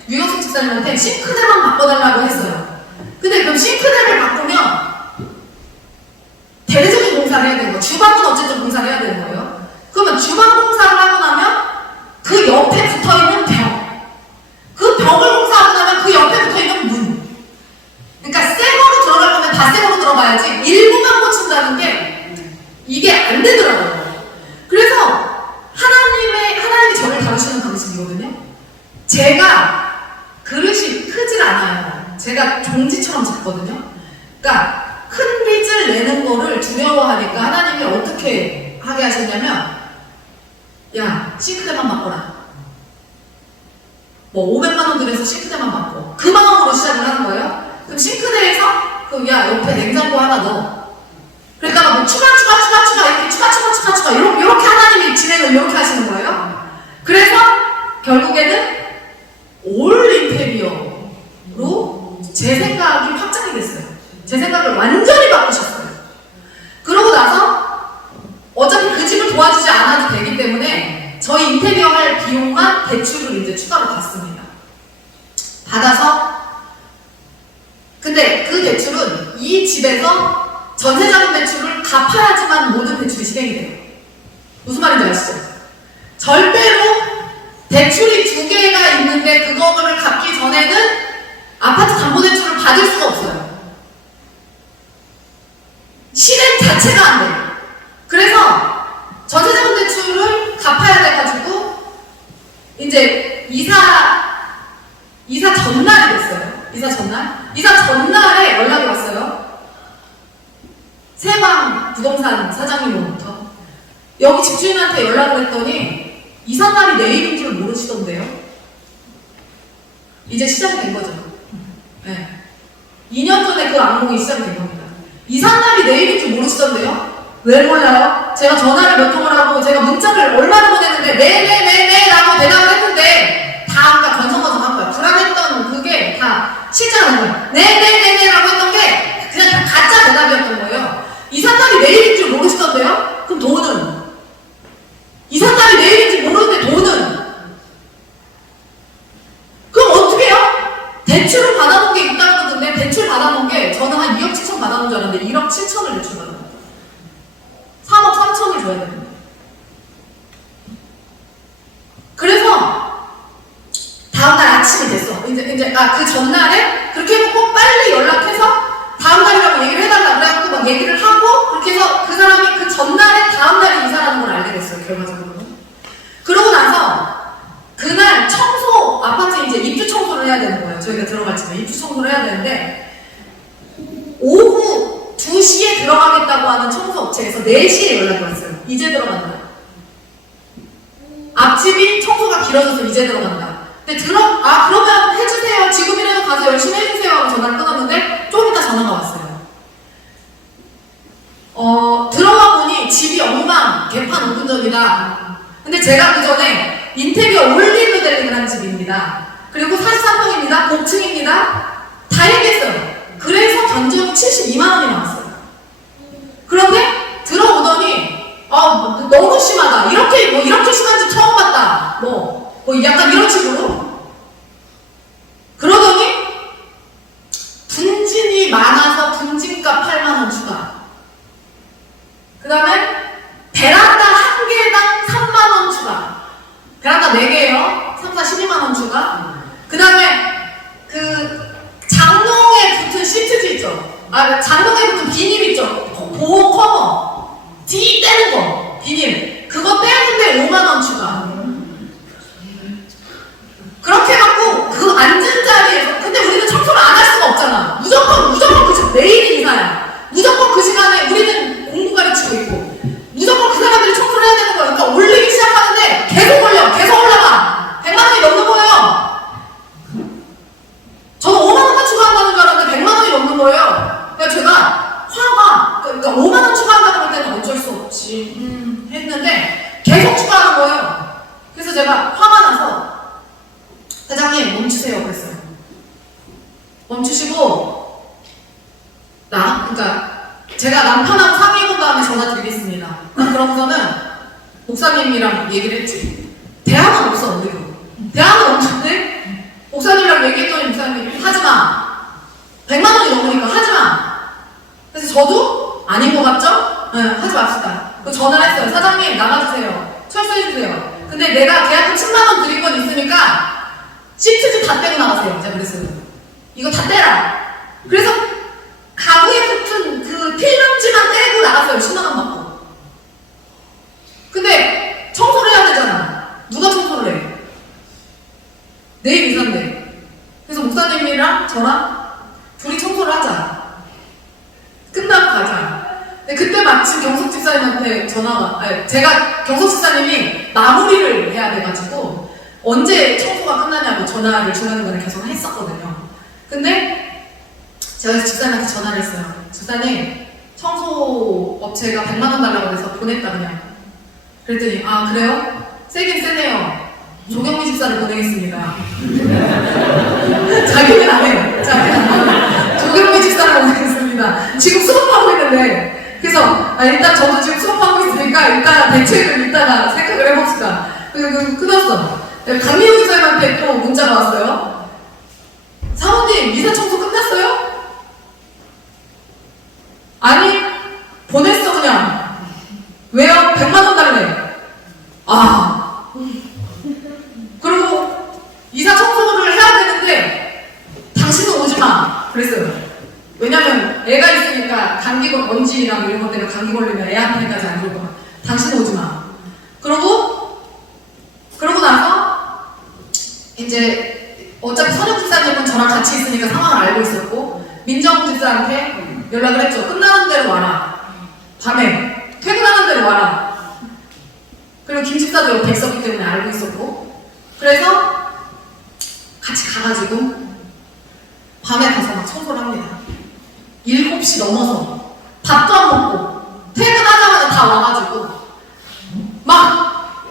유영석 집사님한테 싱크대만 바꿔달라고 했어요. 근데 그럼 싱크대를 바꾸면 대대적인 공사를 해야 되는 거예요. 주방은 어쨌든 공사를 해야 되는 거예요. 그러면 주방 공사를 하고 나면 그 옆에 붙어있는 그 벽을 공사하고 나면 그 옆에 붙어있는 문. 그러니까 새 거로 들어갈 거면 다 새 거로 들어가야지 일부만 고친다는 게 이게 안 되더라고요. 그래서 하나님이 저를 다루시는 방식이거든요. 제가 그릇이 크질 않아요. 제가 종지처럼 작거든요. 그러니까 큰 빚을 내는 거를 두려워하니까 하나님이 어떻게 하게 하셨냐면 야 싱크대만 바꿔라. 뭐 500만 원 들여서 싱크대만 바꿔. 그 마음으로 시작을 하는 거예요. 그럼 싱크대에서 야 옆에 냉장고 하나 넣어. 그러니까 뭐 추가 이렇게 추가 이렇게 하나님이 진행을 이렇게 하시는 거예요. 그래서 결국에는 올 인테리어로 제 생각이 확장이 됐어요. 제 생각을 완전히 바꾸셨어요. 그러고 나서 어차피 그 집을 도와주지 않아도 되기 때문에 저희 인테리어 할 비용만 대출을 이제 추가로 받습니다. 받아서 근데 그 대출은 이 집에서 전세자금 대출을 갚아야지만 모든 대출이 실행이 돼요. 무슨 말인지 아시죠? 절대로 대출이 2개가 있는데 그거를 갚기 전에는 아파트 담보대출을 받을 수가 없어요. 실행 자체가 안 돼요. 그래서 전세자금 대출을 갚아야 돼가지고 이제 이사 전날이 됐어요. 이사 전날에 연락이 왔어요. 세방 부동산 사장님으로부터. 여기 집주인한테 연락을 했더니 이삿날이 내일인 줄 모르시던데요. 이제 시작이 된 거죠. 네. 2년 전에 그 악몽이 시작이 된 겁니다. 이삿날이 내일인 줄 모르시던데요. 왜 몰라요? 제가 전화를 몇 통을 하고 제가 문자를 얼마나 보냈는데 네네네네 라고 대답을 했는데 다 아까 건성건성한 거야. 불안했던 그게 다 실제하는 거예요. 네네네네 라고 했던 게 그냥 다 가짜 대답이었던 거예요. 이삿날이 내일인 줄 모르시던데요? 그럼 돈은? 이삿날이 내일인지 모르는데 돈은? 그럼 어떻게 해요? 대출을 받아놓은 게 있다는 건데 대출 받아놓은 게 저는 한 2억 7천 받아놓은 줄 알았는데 1억 7천을 대출 받아놓은 3억 3천을 줘야 됩니다. 그래서 다음날 아침이 됐어. 이제 그 전날에 그렇게 해놓고 빨리 연락해서 다음날이라고 얘기를 해달라 그래갖고 막 얘기를 하고 그렇게 해서 그 사람이 그 전날에 다음날에 이사라는 걸 알게 됐어요. 결과적으로는. 그러고 나서 그날 아파트에 이제 입주 청소를 해야 되는 거예요. 저희가 들어갈 때 입주 청소를 해야 되는데 오후 2시에 들어가겠다고 하는 청소업체에서 4시에 연락이 왔어요. 이제 들어간다. 앞집이 청소가 길어져서 이제 들어간다. 근데 그러면 해주세요. 지금이라도 가서 열심히 해주세요. 하고 전화를 끊었는데 좀 이따 전화가 왔어요. 들어가 보니 집이 엉망, 개판 5분 전이다. 근데 제가 그 전에 인테리어 올리브델링을 한 집입니다. 그리고 43동입니다. 복층입니다. 다 얘기했어요. 그래서 견적이 72만 원이 나왔어요. 그런데 들어오더니 너무 심하다. 이렇게 심한 집 처음 봤다. 뭐 약간 이런 식으로. 그러더니 분진이 많아서 분진값 8만 원 추가. 그 다음에 베란다 한 개당 3만 원 추가. 베란다 4개예요. 3, 4, 12만 원 추가. 그 다음에 장롱에 붙은 시트지 있죠. 장롱에 붙은 비닐 있죠. 보호 커버. 뒤 떼는 거. 비닐. 그거 떼는데 5만 원 추가. 그렇게 해갖고 그 앉은 자리에서 근데 우리는 청소를 안 할 수가 없잖아. 무조건 그 집 내일이 이사야. 무조건 그 시간에 우리는 공부 가르치고 있고 무조건 그 사람들이 청소를 해야 되는 거야. 그러니까 올리기 시작하는데 계속 올라가. 100만 원이 넘는 거예요. 저는 5만 원만 추가한다는 줄 알았는데 100만 원이 넘는 거예요. 그러니까 제가 화가 그러니까 5만 원 추가한다고 할 때는 어쩔 수 없지 했는데 계속 추가하는 거예요. 그래서 제가 화가 나서 사장님 멈추세요 그랬어요. 멈추시고 그러니까 제가 남편하고 상의해본 다음에 전화 드리겠습니다. 그러고서는 목사님이랑 얘기를 했지. 대안은 없어 우리도. 대안은 없는데 목사님이랑 얘기했더니 목사님이 하지마. 100만 원이 넘으니까 하지마. 그래서 저도 아닌 것 같죠? 네, 하지 맙시다. 그래서 전화를 했어요. 사장님 나가주세요. 철수해주세요. 근데 내가 계약금 10만 원 드린 건 있으니까 시트지 다 떼고 나가세요. 제가 그랬어요. 이거 다 떼라. 그래서 가구에 붙은 그 필름지만 떼고 나갔어요. 10만 원 받고. 근데 청소를 해야 되잖아. 누가 청소를 해? 내일 이사인데. 그래서 목사님이랑 저랑 둘이 청소를 하자. 끝나고 가자. 근데 그때 마침 경석 집사님한테 제가 경석 집사님이 마무리를 해야 돼가지고 언제 청소가 끝나냐고 전화를 중간중간에 계속 했었거든요. 근데 제가 집사님한테 전화를 했어요. 집사님 청소 업체가 100만 원 달라고 해서 보냈다 그냥. 그랬더니 그래요? 세긴 세네요. 조경미 집사를 보내겠습니다. 자기는 안 해요. 조경미 집사를 보내겠습니다. 지금 수업하고 있는데 그래서 일단 저도 지금 수업하고 있으니까 일단 대책을 이따가 생각을 해봅시다. 끊었어. 강민호 집사님한테 또 문자가 왔어요. 사모님 이사 청소 끝났어요? 아니 있으니까 먼지랑 이런 것 때문에 감기 걸리면 애한테까지 안 좋고 당신 오지 마. 그러고 나서 이제 어차피 선영 집사님은 저랑 같이 있으니까 상황을 알고 있었고 민정 집사한테 연락을 했죠. 끝나는 대로 와라. 밤에 퇴근하는 대로 와라. 그리고 김 집사도 옆에 있었기 때문에 알고 있었고 그래서 같이 가가지고 밤에 가서 막 청소를 합니다. 7시 넘어서 밥도 안 먹고 퇴근하자마자 다 와가지고 막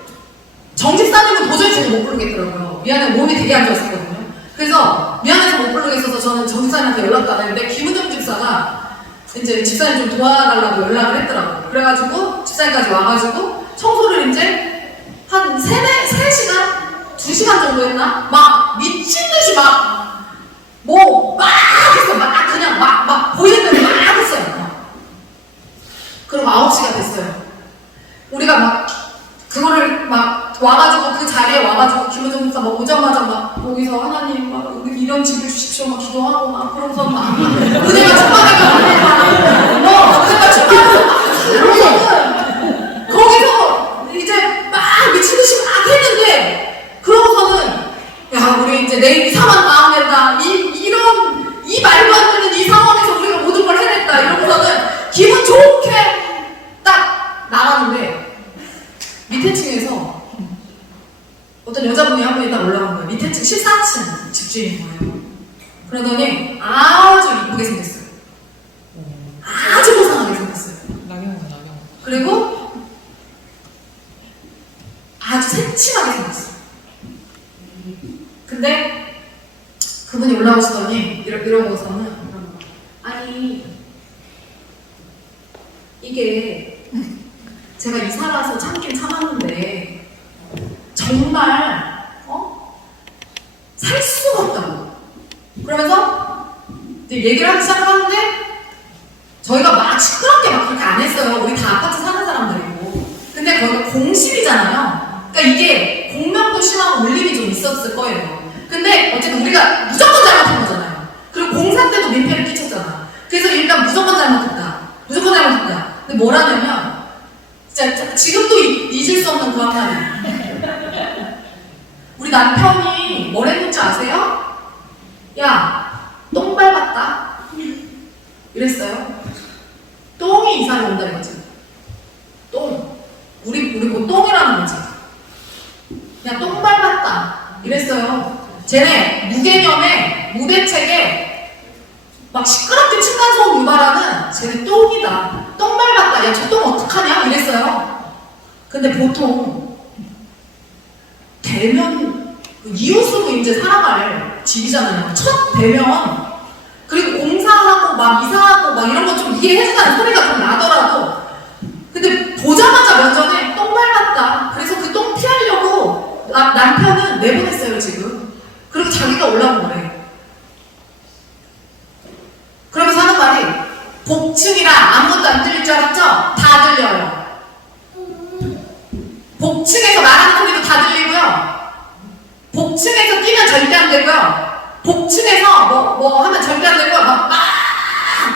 정집사님은 도저히 제가 못 부르겠더라고요. 미안해, 몸이 되게 안 좋았었거든요. 그래서 미안해서 못 부르겠어서 저는 정집사님한테 연락도 안 했는데 김은정 집사가 이제 집사님 좀 도와달라고 연락을 했더라고요. 그래가지고 집사님까지 와가지고 청소를 이제 한 3시간? 2시간 정도 했나? 막 미친듯이 막 했어. 그냥 보이는 대로 막 했어요. 그럼 9시가 됐어요. 우리가 막 그거를 막 와가지고 그 자리에 와가지고 김은정 집사 막 오자마자 막 여기서 하나님 막 우리 이런 집을 주십시오 막 기도하고 막 그러면서 막 은혜가 충만하게 은혜가 충만해서 막 거기서 이제 막 미친듯이 막 했는데 그러고서는 야 우리 이제 내일 이사만 나오면 된다 이 말도 안 되는 이 상황에서 우리가 모든 걸 해냈다 이러고서는 기분 좋게 딱 나가는데 밑에 층에서 어떤 여자분이 한 분이 딱 올라온 거예요. 밑에 층 14층 집주인인 거예요. 그러더니 아주 이쁘게 생겼어요. 아주 고상하게 생겼어요. 나경원. 그리고 아주 새침하게 생겼어요. 근데 그분이 올라오시더니 이러고서는 아니 이게 제가 이사 가서 참긴 참았는데 정말 살 수가 없다고 그러면서 이제 얘기를 하기 시작하는데 저희가 막 시끄럽게 막 그렇게 안 했어요. 우리 다 아파트 사는 사람들이고 근데 거기가 공실이잖아요. 그러니까 이게 공명도 심하고 울림이 좀 있었을 거예요. 근데 어쨌든 우리가 무조건 잘못한 거잖아요. 그리고 공사 때도 민폐를 끼쳤잖아. 그래서 일단 무조건 잘못했다. 근데 뭐라냐면 진짜 지금도 잊을 수 없는 그 한마디. 우리 남편이 뭘 했는지 아세요? 야, 똥 밟았다. 이랬어요. 똥이 이사를 온다 이거지. 똥. 우리 뭐 똥이라는 거지. 야, 똥 밟았다. 이랬어요. 쟤네 무개념에 무대책에 막 시끄럽게 층간소음 유발하는 쟤네 똥이다. 똥 밟았다. 야, 저 똥 어떡하냐? 이랬어요. 근데 보통 대면 이웃으로 이제 살아갈 집이잖아요. 첫 대면 그리고 공사하고 막 이사하고 막 이런 거 좀 이해해준다는 소리가 좀 나더라도 근데 보자마자 면전에 똥 밟았다. 그래서 그 똥 피하려고 남편은 내보냈어요 지금. 그리고 자기가 올라온 거래. 그러면서 하는 말이 복층이라 아무것도 안 들릴 줄 알았죠? 다 들려요. 복층에서 말하는 소리도 다 들리고요. 복층에서 뛰면 절대 안 되고요. 복층에서 뭐 하면 절대 안 되고요. 막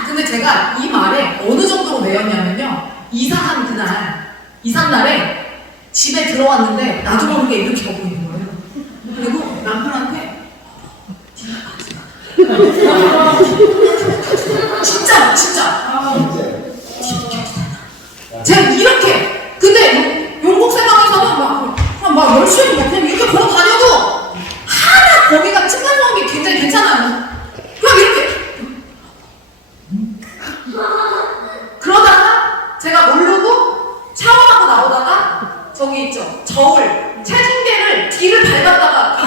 근데 제가 이 말에 어느 정도로 내었냐면요. 이사한 그날, 이삿 날에 집에 들어왔는데 나도 모르게 이렇게 하고 있는 거예요. 그리고 남편한테 진짜 제가 이렇게 근데 용국세방에서는 막 열심히 그냥 이렇게 걸어 다녀도 하나 거기가 층간소음이 굉장히 괜찮아요. 그냥 이렇게 그러다가 제가 모르고 샤워하고 나오다가 저기 있죠 저울 체중계를 뒤를 밟았다가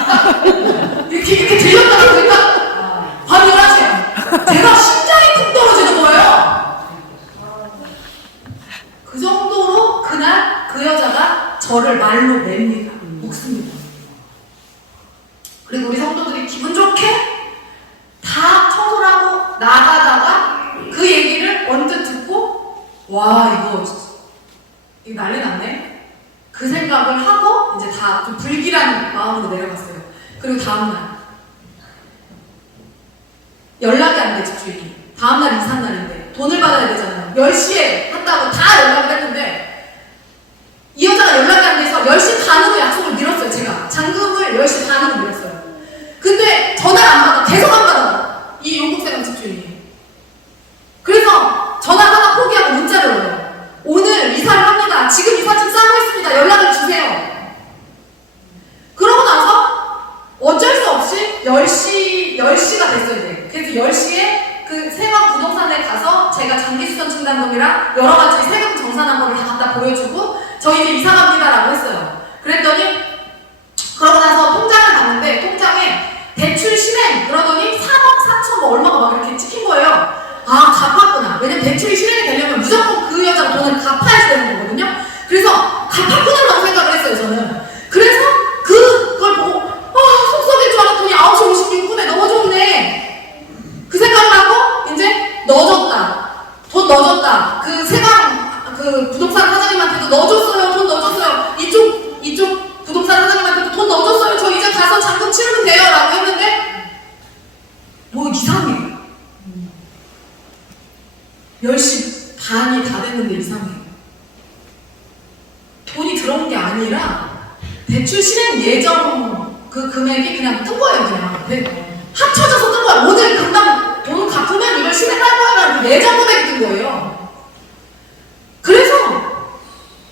이렇게 들렸다가 그러니까 반응을 하세요. 제가 심장이 푹 떨어지는 거예요. 그 정도로 그날 그 여자가 저를 말로 냅니다. 목숨입니다. 그리고 우리 성도들이 기분 좋게 다 청소를 하고 나가다가 그 얘기를 언뜻 듣고 와 이거 난리 났네. 그 생각을 하고 이제 다 좀 불길한 마음으로 내려갔어요. 그리고 다음날 연락이 안 돼 집주인이. 다음날 이삿날인데 돈을 받아야 되잖아요. 10시에 한다고 다 연락을 했는데 이 여자가 연락이 안 돼서 10시 반으로 약속을 미뤘어요. 제가 잔금을 10시 반으로 미뤘어요. 근데 전화를 안 받아. 계속 안 받아. 이 용국세관 집주인이. 그래서 전화 하나 포기하고 문자를 올려요. 오늘 이사를 합니다. 지금 이사팀 싸고 있습니다. 연락을 주세요. 그러고 나서 어쩔 수 없이 10시가 됐어요. 이제. 그래서 10시에 그 세관 부동산에 가서 제가 장기수선 충당금이랑 여러 가지 세금 정산한 거를 다 갖다 보여주고 저희 이제 이사 갑니다라고 했어요. 그랬더니 그러고 나서 통장을 갔는데 통장에 대출 실행 그러더니 3억 4천 뭐 얼마가 막 이렇게 찍힌 거예요. 아, 갚았구나. 왜냐면 대출이 실행이 되려면 무조건 그 여자가 돈을 갚아야 되는 거거든요. 그래서 갚았구나라고 생각을 했어요, 저는. 그래서 그걸 보고 속썩일 줄 알았더니 9시 56분에 너무 좋네. 그 생각을 하고 이제 넣어줬다. 돈 넣어줬다. 그 세관 그 부동산 사장님한테도 넣어줬어요. 돈 넣어줬어요. 이쪽 부동산 사장님한테도 돈 넣어줬어요. 저 이제 가서 잔금 치르면 돼요. 라고 했는데 뭐 이상해. 10시 반이 다 됐는데 이상해. 돈이 들어온 게 아니라 대출 실행 예정 그 금액이 그냥 뜬 거예요. 그냥 합쳐져서 뜬 거예요. 오늘 금방 돈 갚으면 이걸 실행할 거야라는 예정 금액이 뜬 거예요. 그래서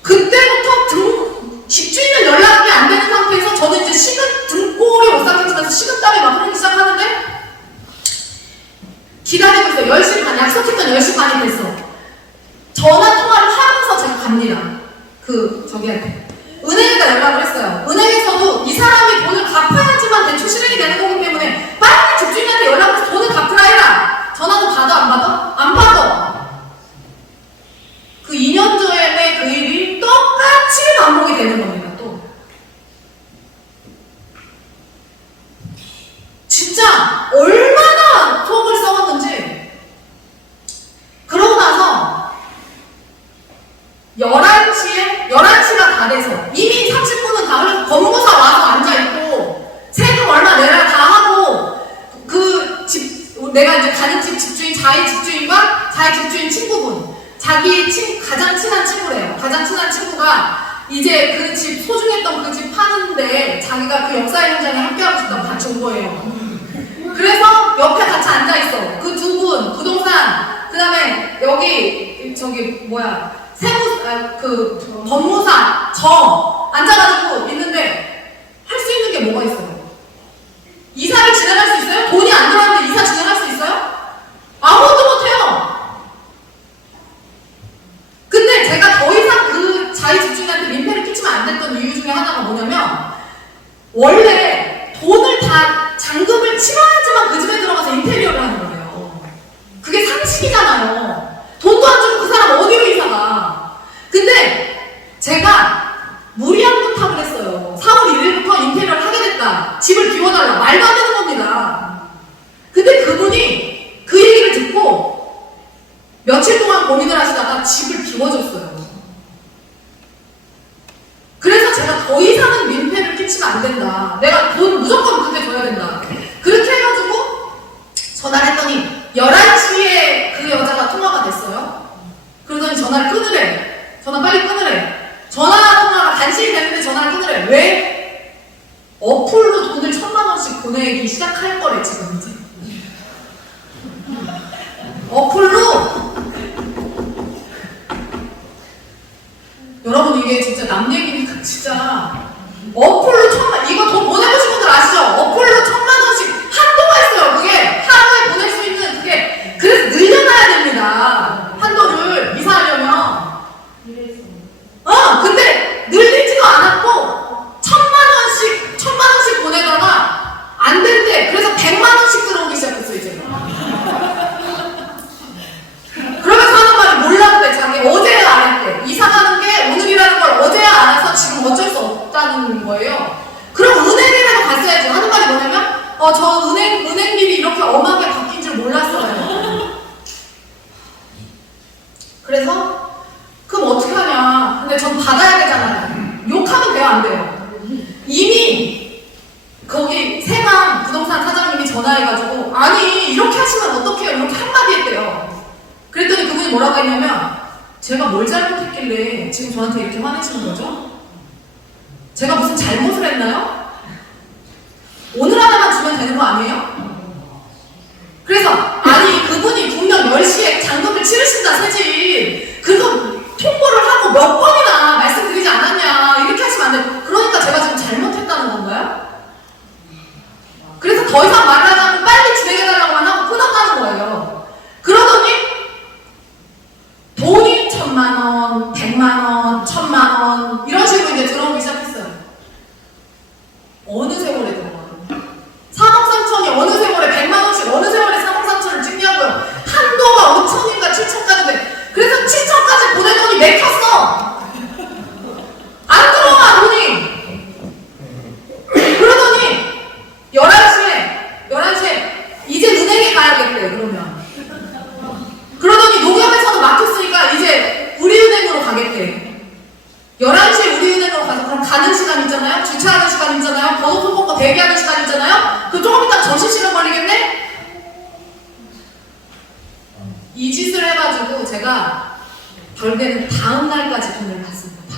그때부터 집주인은 연락이 안 되는 상태에서 저는 이제 등골이 오싹해지면서 식은땀이 막 흐르기 시작하는데 기다리고 있어요. 10시 반, 약속했던 10시 반이 됐어. 전화 통화를 하면서 제가 갑니다. 저기한테. 은행에다 연락을 했어요. 은행에서도 이 사람이 돈을 갚아야지만 대출 실행이 되는 거기 때문에 빨리 집주인한테 연락을 해서 돈을 갚으라 해라. 전화는 받아, 안 받아? 안 받아. 그 2년 전에 그 일이 똑같이 반복이 되는 겁니다, 또. 진짜 얼마나 속을 썩었는지. 그러고 나서 11시가 다 돼서 이미 30분은 다 흘러서 법무사 와서 앉아있고 세금 얼마 내라 다 하고 내가 이제 가는 집 집주인, 자기 집주인과 자기 집주인 친구분, 가장 친한 친구래요. 가장 친한 친구가 이제 그 집 소중했던 그 집 파는데 자기가 그 역사 현장에 함께하고 싶다고 같이 온 거예요. 그래서 옆에 같이 앉아있어. 그 두 분, 부동산, 그 다음에 여기, 법무사, 앉아가지고 있는데 할 수 있는 게 뭐가 있어요? 이사를 진행할 수 있어요? 돈이 안 들어왔는데 이사 진행할 수 있어요? 아무것도 못해요. 근데 제가 더 이상 그 자기 집주인한테 민폐를 끼치면 안 됐던 이유 중에 하나가 뭐냐면 원래 돈을 다 잔금을 치러야지만 그 집에 들어가서 인테리어를 하는 거예요. 그게 상식이잖아요. 돈도 안 주고 그 사람 어디로 이사가. 근데 제가 무리한 부탁을 했어요. 4월 1일부터 인테리어를 하게 됐다. 집을 비워달라. 말도 안 되는 겁니다. 근데 그분이 그 얘기를 듣고 며칠 동안 고민을 하시다가 집을 비워줬어요. 그래서 제가 더 이상은 민폐를 끼치면 안 된다. 내가 돈 무조건 그때 줘야 된다. 그렇게 해가지고 전화를 했더니 11시에 그 여자가 통화가 됐어요. 그러더니 전화를 끊으래. 전화 빨리 끊으래. 전화 통화가 간신히 됐는데 전화를 끊으래. 왜? 어플로 돈을 1,000만 원씩 보내기 시작할 거래 지금 이제. 어플로. 여러분 이게 진짜 남 얘기니까 진짜 어플로 1,000만, 이거 돈 보내보신 분들 아시죠? 어플로 1,000만 원씩 한도가 있어요. 그게 하루에 보낼 수 있는 그게. 그래서 늘려놔야 됩니다. 한도를 이사하려면. 근데 늘리지도 않았고 1,000만 원씩 보내다가 안 된대. 그래서 100만 원씩 들어오기 시작했어 이제. 그러면서 하는 말이 몰랐대. 자기 어제야 알았대. 이사 가는 게 오늘이라는 걸 어제야 알아서 지금 어쩔 수 없다는 거예요. 그럼 은행이라도 갔어야지. 하는 말이 뭐냐면 저 은행비리 이렇게 엄하게 바뀐 줄 몰랐어요. 그래서 그럼 어떻게 하냐. 근데 전 받아야 되잖아요. 욕하면 돼요, 안 돼요? 이미 거기 세관 부동산 사장님이 전화해가지고 아니 이렇게 하시면 어떡해요? 이렇게 한마디 했대요. 그랬더니 그분이 뭐라고 했냐면 제가 뭘 잘못했길래 지금 저한테 이렇게 화내시는 거죠? 제가 무슨 잘못을 했나요? 오늘 하나만 주면 되는 거 아니에요? 그래서 아니 그분이 분명 10시에 잔금을 치르신다 새집 그거 통보를 하고 몇 번이나 말씀드리지 않았냐 이렇게 하시면 안 돼요. 그러니까 제가 지금 잘못했다는 건가요? 그래서 더 이상 말을 하지 않고 빨리 진행해달라고만 하고 끊었다는 거예요. 그러더니 돈이 1,000만 원, 100만 원, 1,000만 원 이런 식으로 이제 들어오기 시작했어요. 어느 세월에 들어가요? 3억 3천이 어느 세월에 100만 원씩 어느 세월에 3억 3천을 찍냐고요. 한도가 5천인가 7천까지 돼. 그래서 7천까지 보내더니 맥혔어. 안 들어와 돈이. 그러더니 11시에 이제 은행에 가야겠대 그러면. 그러더니 농협에서도 막혔으니까 이제 우리은행으로 가겠대. 11시에 우리은행으로 가서 그럼 가는 시간 있잖아요. 주차하는 시간 있잖아요. 번호표 뽑고 대기하는 시간 있잖아요. 그 조금 이따 점심시간 걸리겠네? 이 짓을 해가지고 제가 결국에는 다음 날까지 돈을 받습니다.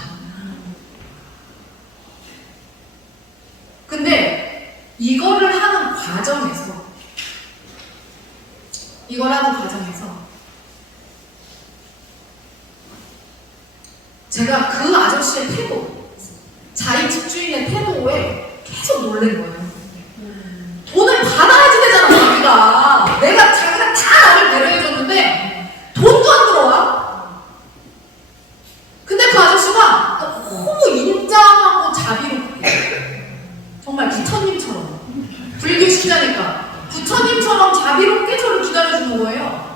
근데 이거를 하는 과정에서 제가 그 아저씨의 태도, 자기 집주인의 태도에 계속 놀란 거예요. 돈을 받아야지 되잖아, 자기가 다 나를 배려해줬는데 돈도 안 들어와. 근데 그 아저씨가 너무 인자하고 자비롭게 정말 부처님처럼 불교 신자니까 부처님처럼 자비롭게 저를 기다려주는 거예요.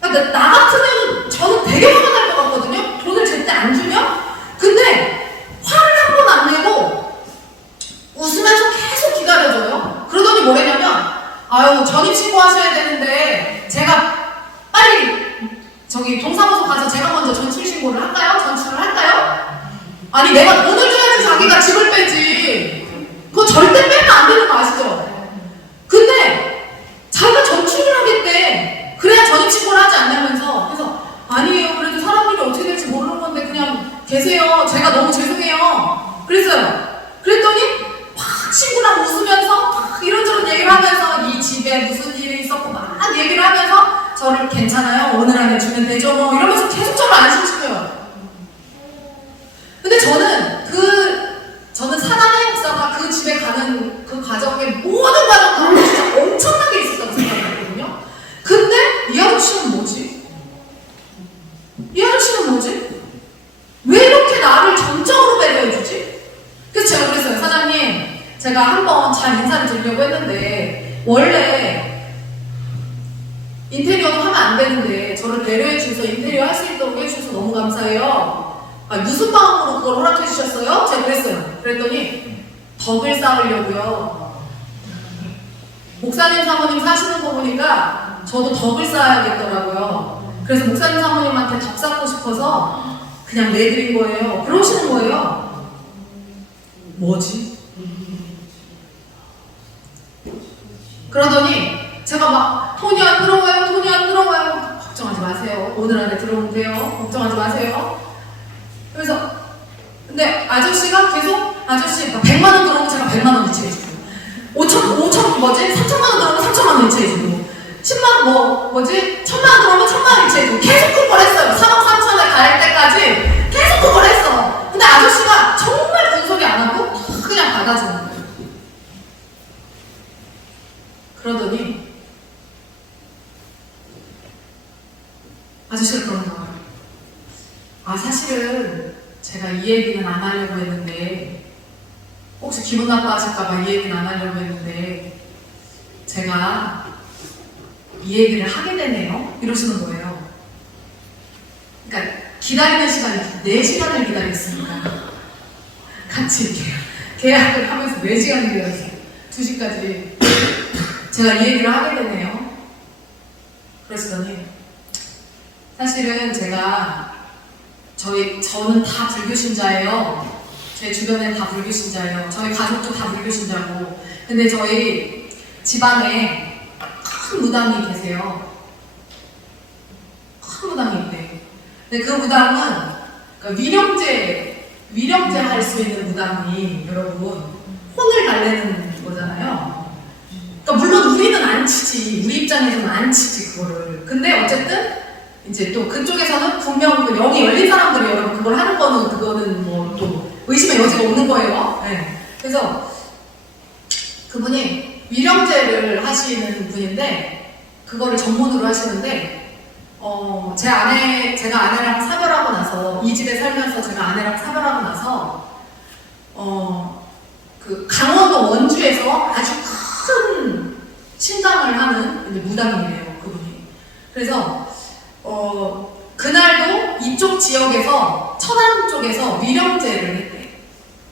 그러니까 나 같으면 저는 되게 화가 날 것 같거든요. 돈을 제때 안 주면. 근데 화를 한 번 안 내고 웃으면서 계속 기다려줘요. 그러더니 뭐랬냐면 아유 전입신고 하셔야 되는데 제가 빨리 저기 동사무소 가서 제가 먼저 전출신고를 할까요? 전출을 할까요? 아니 내가 돈을 줘야지 자기가 집을 빼지. 그거 절대 빼면 안 되는 거 아시죠? 근데 자기가 전출을 하겠대. 그래야 전입신고를 하지 않냐면서. 그래서 아니에요. 그래도 사람들이 어떻게 될지 모르는 건데 그냥 계세요. 제가 너무 죄송해요. 그랬어요. 그랬더니 막 친구랑 웃으면서 막 이런저런 얘기를 하면서 이 집에 무슨 일이 있었고 막 얘기를 하면서 저를 괜찮아요. 오늘 안에 주면 되죠. 뭐 이러면서 계속 저를 안심시켜요. 근데 저는 사단의 역사가 그 집에 가는 그 과정의 모든 과정도 진짜 엄청나게 있었다고 생각했거든요. 근데 이 아저씨는 뭐지? 왜 이렇게 나를 정적으로 배려해주지? 그래서 제가 그랬어요. 사장님, 제가 한번 잘 인사를 드리려고 했는데 원래 인테리어도 하면 안 되는데 저를 배려해주셔서 인테리어 할 수 있도록 해주셔서 너무 감사해요. 무슨 마음으로 그걸 허락해 주셨어요? 제가 그랬어요. 그랬더니 덕을 쌓으려고요. 목사님 사모님 사시는 거 보니까 저도 덕을 쌓아야겠더라고요. 그래서 목사님 사모님한테 덕 쌓고 싶어서 그냥 내드린 거예요. 그러시는 거예요. 뭐지? 그러더니 제가 막 돈이 안 들어와요. 걱정하지 마세요. 오늘 안에 들어오면 돼요. 걱정하지 마세요. 그래서 근데 아저씨가 계속 아저씨 100만 원 들어오면 제가 100만 원 이체해주고 3천만 원 들어오면 3천만 원 이체해주고 10만 원 1000만 원 들어오면 1000만 원 이체해주고 계속 그걸 했어요. 3억 3천에 갈 때까지 계속 그걸 했어. 근데 아저씨가 정말 군소리 안 하고 그냥 받아주는 거예요. 그러더니 아저씨가 그러는 거예요. 사실은 제가 이 얘기는 안 하려고 했는데 혹시 기분 나빠하실까봐 이 얘기는 안 하려고 했는데 제가 이 얘기를 하게 되네요. 이러시는 거예요. 그러니까 기다리는 시간이 4시간을 기다렸으니까 같이 이렇게 계약을 하면서 4시간을 기다렸어요. 2시까지 제가 이 얘기를 하게 되네요. 그러시더니 사실은 저는 다 불교신자예요. 제 주변에 다 불교신자예요. 저희 가족도 다 불교신자고. 근데 저희 집안에 큰 무당이 계세요. 큰 무당이 있대. 근데 그 무당은 그러니까 위령제 할 수 있는 무당이 여러분 혼을 달래는 거잖아요. 그러니까 물론 우리는 안 치지, 우리 입장에서는 안 치지 그거를. 근데 어쨌든 이제 또 그쪽에서는 분명 그 영이 열린 사람들이 여러분 그걸 하는 거는 그거는 뭐 또 의심의 여지가 없는 거예요. 네. 그래서 그분이 위령제를 하시는 분인데 그거를 전문으로 하시는데 제가 아내랑 사별하고 나서 이 집에 살면서 제가 아내랑 사별하고 나서 그 강원도 원주에서 아주 큰 신당을 하는 이제 무당이래요 그분이. 그래서 그날도 이쪽 지역에서 천안 쪽에서 위령제를 했대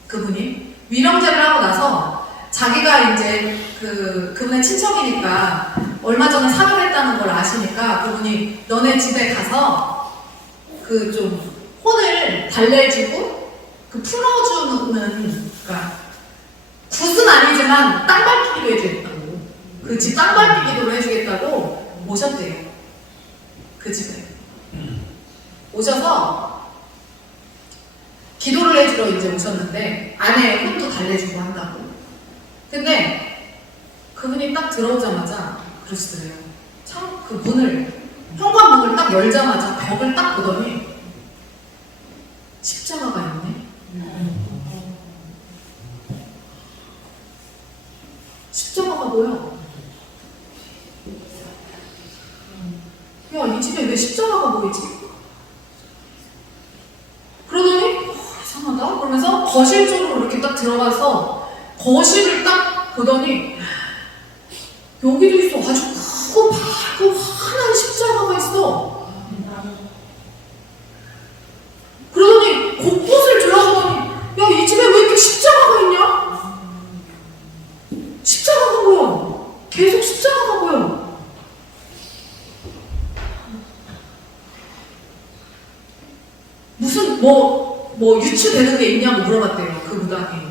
그분이. 위령제를 하고 나서 자기가 이제 그분의 친척이니까 얼마 전에 사별했다는 걸 아시니까 그분이 너네 집에 가서 그 좀 혼을 달래주고 그 풀어주는 그러니까 굿은 아니지만 땅 밟기도 해주겠다고 그 집 땅 밟기도 해주겠다고 모셨대요. 그 집에 오셔서 기도를 해주러 이제 오셨는데 아내의 혼도 달래주고 한다고. 근데 그분이 딱 들어오자마자 그러시더래요. 참 그 문을 현관문을 딱 열자마자 벽을 딱 보더니 십자가가 있네. 십자가가 보여. 야, 이 집에 왜 십자가가 보이지? 그러더니 이상하다 그러면서 거실 쪽으로 이렇게 딱 들어가서 거실을 딱 보더니 여기도 있어. 아주 크고 밝고 환한 십자가가 있어. 그러더니 곳곳을 들어보더니 야, 이 집에 왜 이렇게 십자가가 있냐? 십자가가 보여. 계속 십자가가 보여. 무슨 뭐 유추되는 게 있냐고 물어봤대요 그 무당이.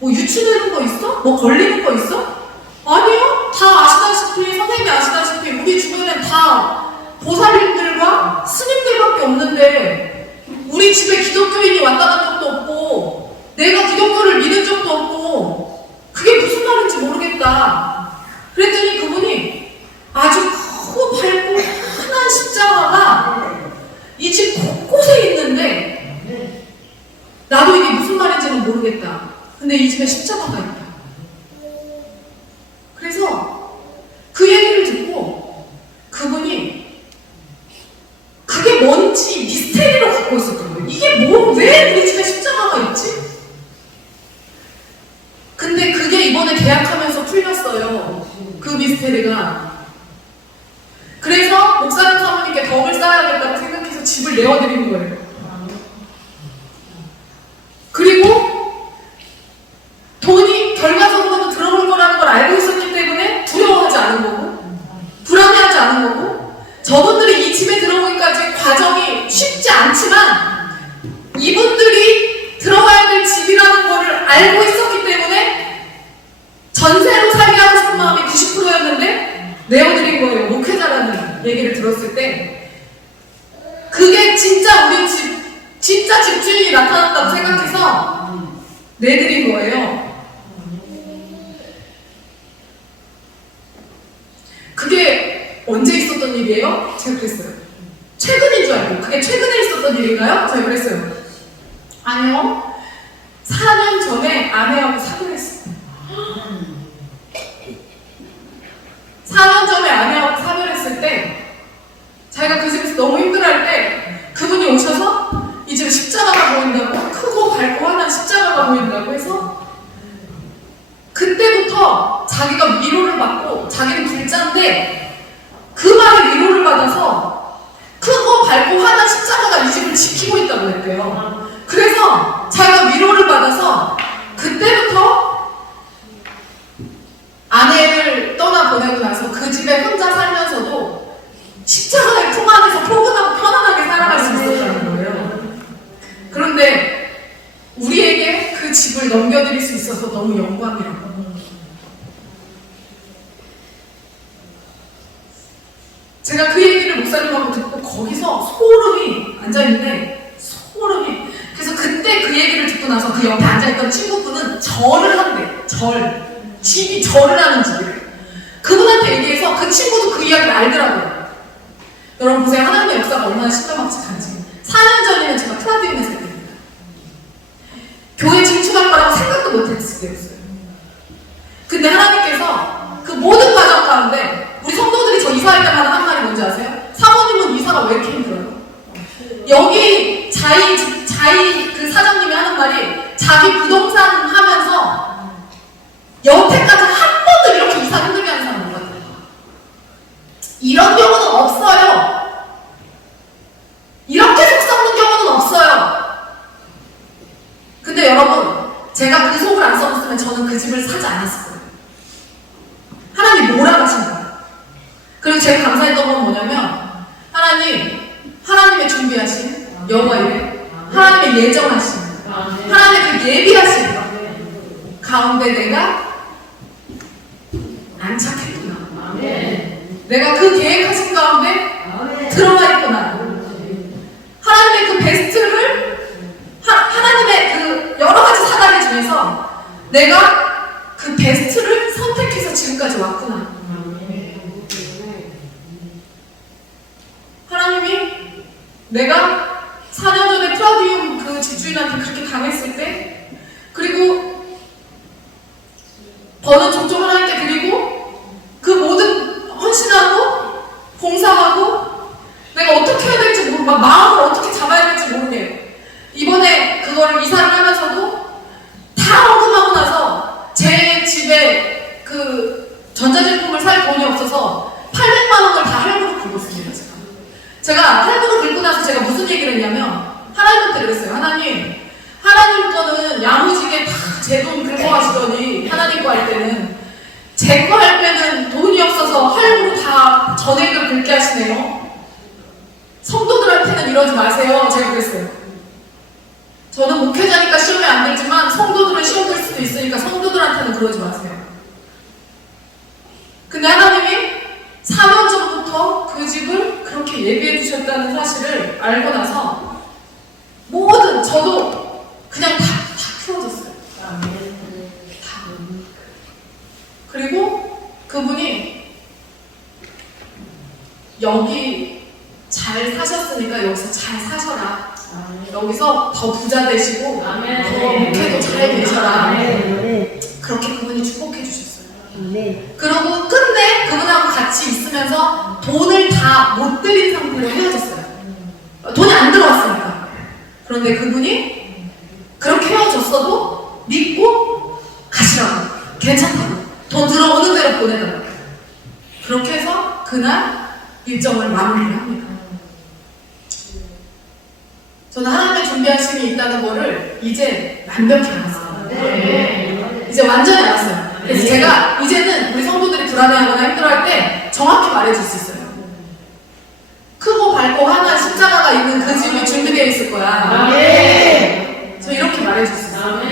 뭐 유추되는 거 있어? 뭐 걸리는 거 있어? 아니요. 다 아시다시피 선생님이 아시다시피 우리 주변엔 다 보살님들과 스님들밖에 없는데 우리 집에 기독교인이 왔다 간 적도 없고 내가 기독교를 믿은 적도 없고 그게 무슨 말인지 모르겠다. 그랬더니 그분이 아주 크고 밝고 환한 십자가가 이 집 곳곳에 있는데 나도 이게 무슨 말인지는 모르겠다. 근데 이 집에 십자가가 있다. 그래서 그 얘기를 듣고 그분이 그게 뭔지 미스테리로 갖고 있었던 거예요. 이게 왜 우리 집에 십자가가 있지? 근데 그게 이번에 계약하면서 풀렸어요. 그 미스테리가. 그래서 목사님 사모님께 덕을 쌓아야겠다고 생각해서 집을 내어드리는 거예요. 그리고 돈이 결과적으로도 들어올 거라는 걸 알고 있었기 때문에 두려워하지 않은 거고 불안해하지 않은 거고 저분들이 이 집에 들어오기까지 과정이 쉽지 않지만 이분들이 들어가야 될 집이라는 거를 알고 있었기 때문에 전세로 살게 하고 싶은 마음이 90%였는데 내어드린 거예요. 목회자라는 얘기를 들었을 때 그게 진짜 우리 집 진짜 집주인이 나타났다고 생각해서 내드린 거예요. 그게 언제 있었던 일이에요? 제가 그랬어요. 최근인 줄 알고 그게 최근에 있었던 일인가요? 제가 그랬어요. 아니요. 4년 전에 아내하고 사별했어요. 4년 전에 아내하고 사별했을 때 자기가 그 집에서 너무 힘들어할 때 그분이 오셔서 이 집에 십자가가 보인다고 크고 밝고 환한 십자가가 보인다고 해서 그때부터 자기가 위로를 받고 자기는 불자인데 그 말에 위로를 받아서 크고 밝고 환한 십자가가 이 집을 지키고 있다고 했대요. 그래서 자기가 위로를 받아서 그때부터 아내를 떠나보내고 나서 그 집에 혼자 살면서도 십자가의 품 안에서 포근하고 편안하게 살아갈 수 있었다는 거예요. 그런데 우리에게 그 집을 넘겨드릴 수 있어서 너무 영광이라고. 제가 그 얘기를 목사님하고 듣고 거기서 소름이 앉아있는데 소름이 그래서 그때 그 얘기를 듣고 나서 그 옆에 앉아있던 친구분은 절을 한대. 집이 절을 하는 집이래. 그분한테 얘기해서 그 친구도 그 이야기를 알더라고요. 여러분 보세요. 하나님의 역사가 얼마나 신명막측한지. 4년 전이면 제가 플라디움에서 했거든요. 교회 진출할 거라고 생각도 못했을 때였어요. 근데 하나님께서 그 모든 과정 가운데 우리 성도들이 저 이사할 때마다 한 말이 뭔지 아세요? 사모님은 이사가 왜 이렇게 힘들어요? 여기 자이 그 사장님이 하는 말이 자기 부동산 하면서 여태까지 한 번도 이렇게 이사 힘들게 하는 사람 못 봤어요. 이런 경우는 없어요. 이렇게 속 썩는 경우는 없어요. 근데 여러분, 제가 그 속을 안 썩었으면 저는 그 집을 사지 않았을 거예요. 하나님 몰아가신 거예요. 그리고 제가 감사했던 건 뭐냐면 하나님의 준비하신 여호와 이래 하나님의 예정하신 하나님의 그 예비하신 가운데 내가 안착했구나. 내가 그 계획하신 가운데 들어가 있구나. 하나님의 그 베스트를 하나님의 그 여러 가지 사다리 중에서 내가 그 베스트를 선택해서 지금까지 왔구나. 하나님이 내가 4년 전에 플라디움 그 집주인한테 그렇게 당했을 때 그리고 버는 족족 하나님께 드리고 그 모든 헌신하고 봉사하고 내가 어떻게 해야 될지 모르고 막 마음을 어떻게 잡아야 될지 모르게 이번에 그거를 이사를 하면서도 다 헌금하고 나서 제 집에 그 전자제품을 살 돈이 없어서 800만 원을 다 할부로 긁었습니다. 제가 할부로 긁고 나서 제가 무슨 얘기를 했냐면 하나님한테 그랬어요. 하나님 거는 야무지게 다 제 돈 긁어가시더니 하나님 거 할 때는 제 거 할 때는 돈이 없어서 할부로 다 전액을 긁게 하시네요. 성도들한테는 이러지 마세요. 제가 그랬어요. 저는 목회자니까 시험에 안 들지만 성도들은 시험 들 수도 있으니까 성도들한테는 그러지 마세요. 근데 하나님이 4년 전부터 그 집을 그렇게 예비해 주셨다는 사실을 알고 나서 모든 저도 그냥 다 키워졌어요. 다. 그리고 그분이 여기 잘 사셨으니까 여기서 잘 사셔라. 여기서 더 부자 되시고 더 목회도 잘 되셔라. 그렇게 그분이 축복해 주셨어요. 그러고 끝내 그분하고 같이 있으면서 돈을 다 못 드린 상태로 헤어졌어요. 돈이 안 들어왔으니까. 그런데 그분이 그렇게 헤어졌어도 믿고 가시라고. 괜찮다고. 돈 들어오는 대로 보내달라고. 그렇게 해서 그날 일정을 마무리를 합니다. 저는 하나님의 준비하심이 있다는 거를 이제 완벽히 알았어요. 이제 완전히 알았어요. 그래서 제가 이제는 우리 성도들이 불안해하거나 힘들어할 때 정확히 말해줄 수 있어요. 크고 밝고 환한 십자가가 있는 그 집이 준비되어 있을 거야. 저 이렇게 말해줄 수 있어요.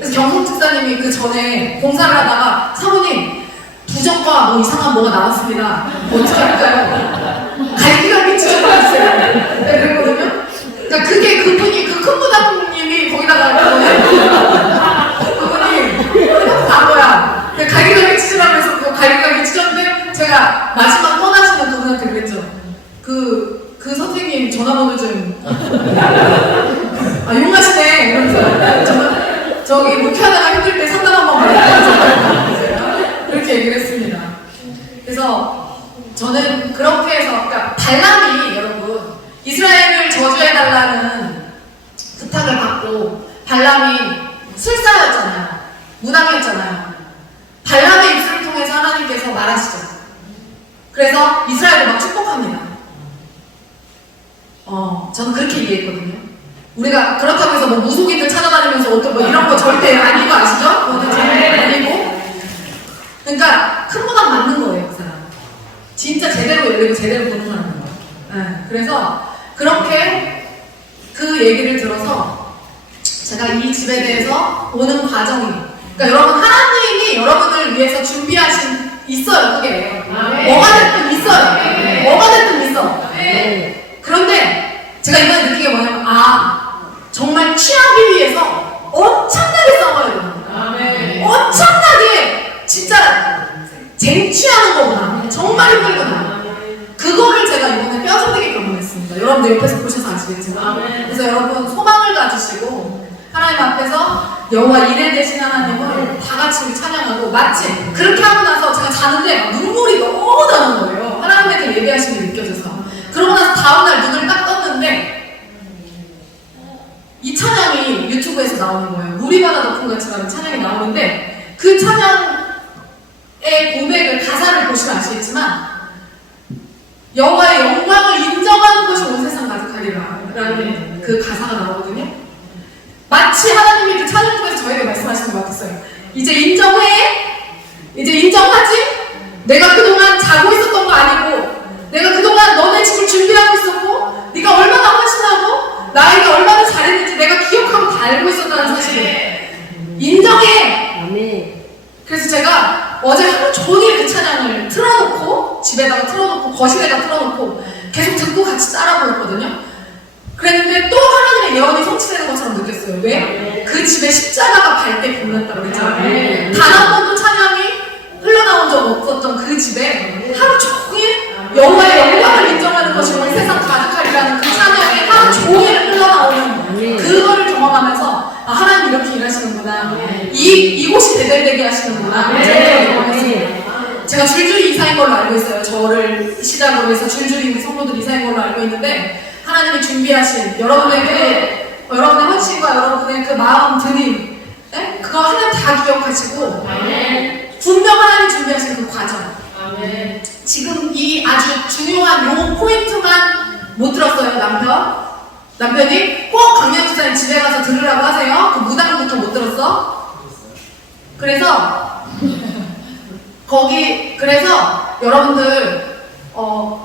그래서 경성 집사님이 그 전에 공사를 하다가 사모님 부적과 뭐 이상한 뭐가 나왔습니다. 어떻게 할까요? 갈기갈기 찢어버렸어요. 네, 그랬거든요. 그러니까 그게 그분이 그 큰 부장님이 거기다가 그분이 간 거야. 갈기갈기 찢으라면서 그 갈기갈기 찢었는데 제가 마지막 떠나시는 그분한테 그랬죠. 그 선생님 전화번호 좀 용하시네 이러면서 저기 목회하다가 힘들 때 상담 한번 받아요. 그렇게 얘기를 했습니다. 그래서 저는 그렇게 해서 그러니까 발람이 여러분 이스라엘을 저주해달라는 부탁을 받고 발람이 술사였잖아요. 무당이었잖아요. 발람의 입술을 통해서 하나님께서 말하시죠. 그래서 이스라엘을 막 축복합니다. 저는 그렇게 이해했거든요. 우리가 그렇다고 해서 뭐 무속인들 찾아다니면서 어떤 뭐 이런 거 절대 아닌 거 아시죠? 그것도 절대 아니고. 그러니까 큰 무당 맞는 거예요, 그 사람. 진짜 제대로 열리고 제대로 보는 사람인 거예요. 네, 그래서 그렇게 그 얘기를 들어서 제가 이 집에 대해서 보는 과정이 그러니까 여러분 하나님이 여러분을 위해서 준비하신 있어요, 그게. 뭐가 됐든 있어요. 뭐가 됐든 있어. 그런데 제가 이번에 느낀 게 뭐냐면 정말 취하기 위해서 엄청나게 싸워야 돼요. 엄청나게 진짜 쟁취하는 거구나. 정말 힘들구나. 그거를 제가 이번에 뼈저리게 경험했습니다. 여러분들 옆에서 보셔서 아시겠지만. 그래서 여러분 소망을 가지시고 하나님 앞에서 여호와 이레 되신 하나님을 다 같이 우리 찬양하고, 마치 그렇게 하고 나서 제가 자는데 막 눈물이 너무 나는 거예요. 하나님의 그 예배하심이 느껴져서. 그러고 나서 다음날 눈을 딱 떴는데 이 찬양이 유튜브에서 나오는 거예요. 우리바다 높은 가치라는 찬양이 나오는데, 그 찬양의 고백을, 가사를 보시면 아시겠지만 여호와의 영광을 인정하는 것이 온 세상 가득하리라 라는 그 가사가 나오거든요. 마치 하나님이 그 찬양 중에서 저에게 말씀하시는 것 같았어요. 이제 인정해? 이제 인정하지? 내가 그동안 자고 있었던 거 아니고, 내가 그동안 너네 집을 준비하고 있었고, 네가 얼마나 헌신하고 나에게 얼마나 잘했는지 내가 기억하고 다 알고 있었다는 사실을 인정해! 그래서 제가 어제 하루 종일 그 찬양을 틀어놓고, 집에다가 틀어놓고, 거실에다 틀어놓고 계속 듣고 같이 따라 불렀거든요. 그랬는데 또 하나님의 예언이 성취되는 것처럼 느꼈어요. 왜? 그 집에 십자가가 밝게 빛났다고 그랬잖아요. 단 한 번도 찬양이 흘러나온 적 없었던 그 집에 하루 종일 여호와의 영광을 인정하는 것이 온 세상 가득하리라는 그 찬양이 하루 종일 흘러나오는 그거를 경험하면서 하나님 이렇게 일하시는구나. 이곳이 대대되게 하시는구나. 제가 줄줄이 이사인 걸로 알고 있어요. 저를 시작으로 해서 줄줄이 우리 성도들 이사인 걸로 알고 있는데, 하나님이 준비하신 여러분의 여러분의 헌신과 여러분의 그 마음 드림, 그거 하나님 다 기억하시고 분명 하나님 준비하신 그 과정. 지금 이 아주 중요한 요 포인트만 못 들었어요. 남편이 꼭 강명 집사님 집에 가서 들으라고 하세요. 그 무당부터 못 들었어? 그래서 그래서 여러분들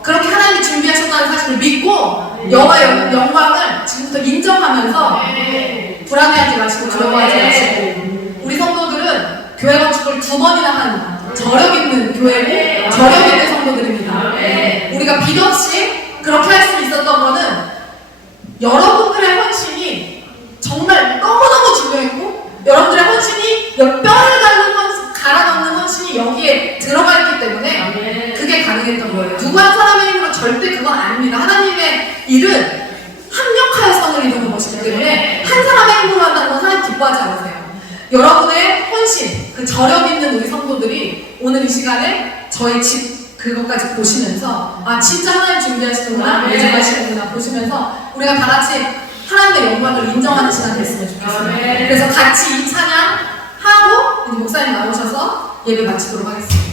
그렇게 하나님이 준비하셨다는 사실을 믿고 여호와의 영광을 지금부터 인정하면서 불안해하지 마시고 두려워하지 마시고, 우리 성도들은 교회 건축을 2번이나 한 저력 있는 교회고 저력 있는 성도들입니다. 우리가 빚없이 그렇게 할 수 있었던 거는 여러분들의 헌신이 정말 너무너무 중요했고, 여러분들의 헌신이 뼈를 갈아 넣는 헌신이 여기에 들어가 있기 때문에 그게 가능했던 거예요. 누구 한 사람의 힘으로 절대 그건 아닙니다. 하나님의 일은 합력하여 선을 이루는 것이기 때문에 한 사람의 힘으로 한다는 건 하나님 기뻐하지 않으세요. 여러분의 헌신, 그 저력 있는 우리 성도들이 오늘 이 시간에 저희 집 그것까지 보시면서 진짜 하나님 준비하시는구나, 예정하시는구나 보시면서 우리가 다 같이 하나님의 영광을 인정하는 시간 됐으면 좋겠어요. 그래서 같이 이 찬양 하고 이제 목사님 나오셔서 예배 마치도록 하겠습니다.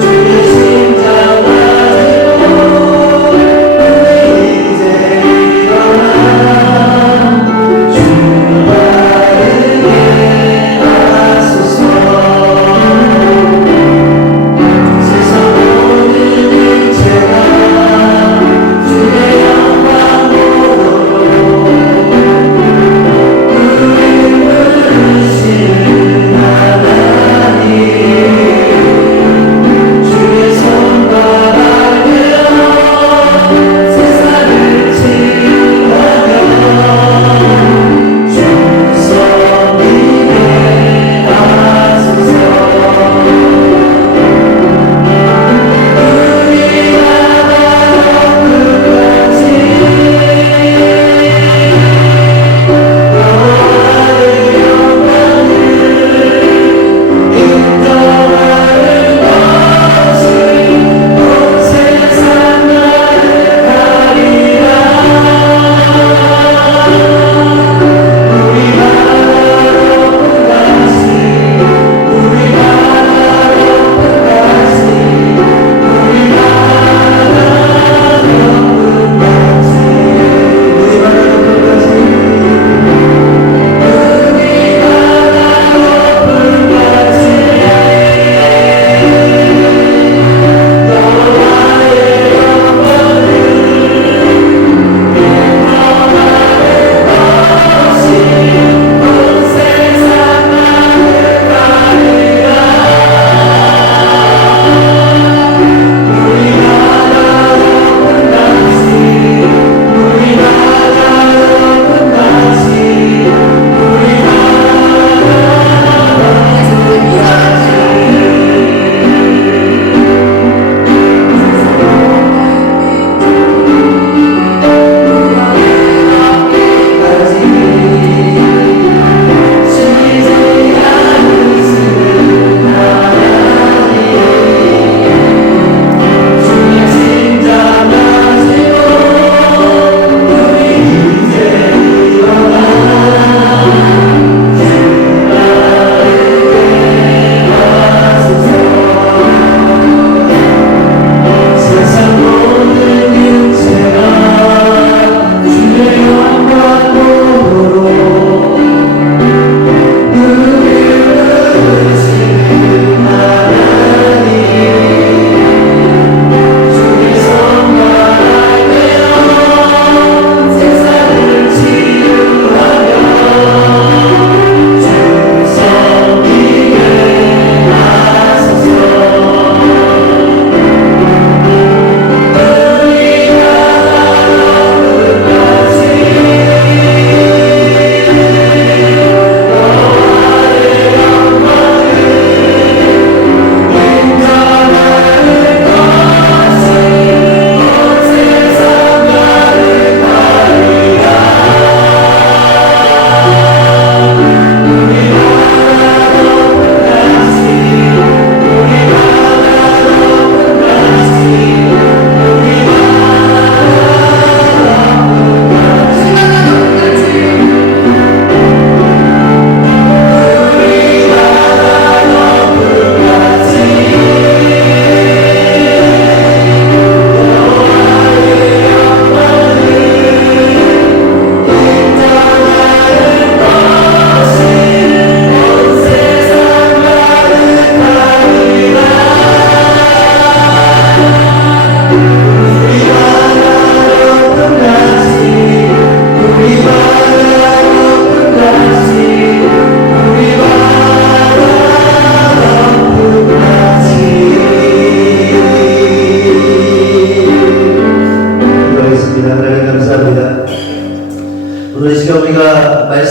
주신 자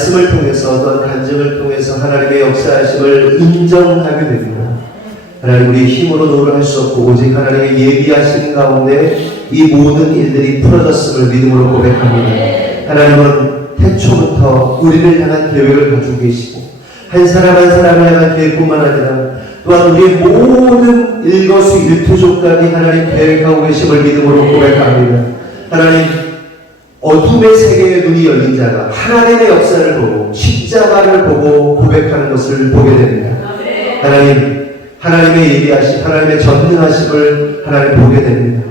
말씀을 통해서 어떤 간증을 통해서 하나님의 역사하심을 인정하게 됩니다. 하나님, 우리 힘으로 노를 할 수 없고 오직 하나님의 예비하신 가운데 이 모든 일들이 풀어졌음을 믿음으로 고백합니다. 하나님은 태초부터 우리를 향한 계획을 가지고 계시고 한 사람 한 사람을 향한 계획뿐만 아니라 또한 우리의 모든 일거수일투족까지 하나님 계획하고 계심을 믿음으로 고백합니다. 하나님, 어둠의 세계의 눈이 열린 자가 하나님의 역사를 보고 십자가를 보고 고백하는 것을 보게 됩니다. 하나님의 예비하심, 하나님의 전능하심을 하나님 보게 됩니다.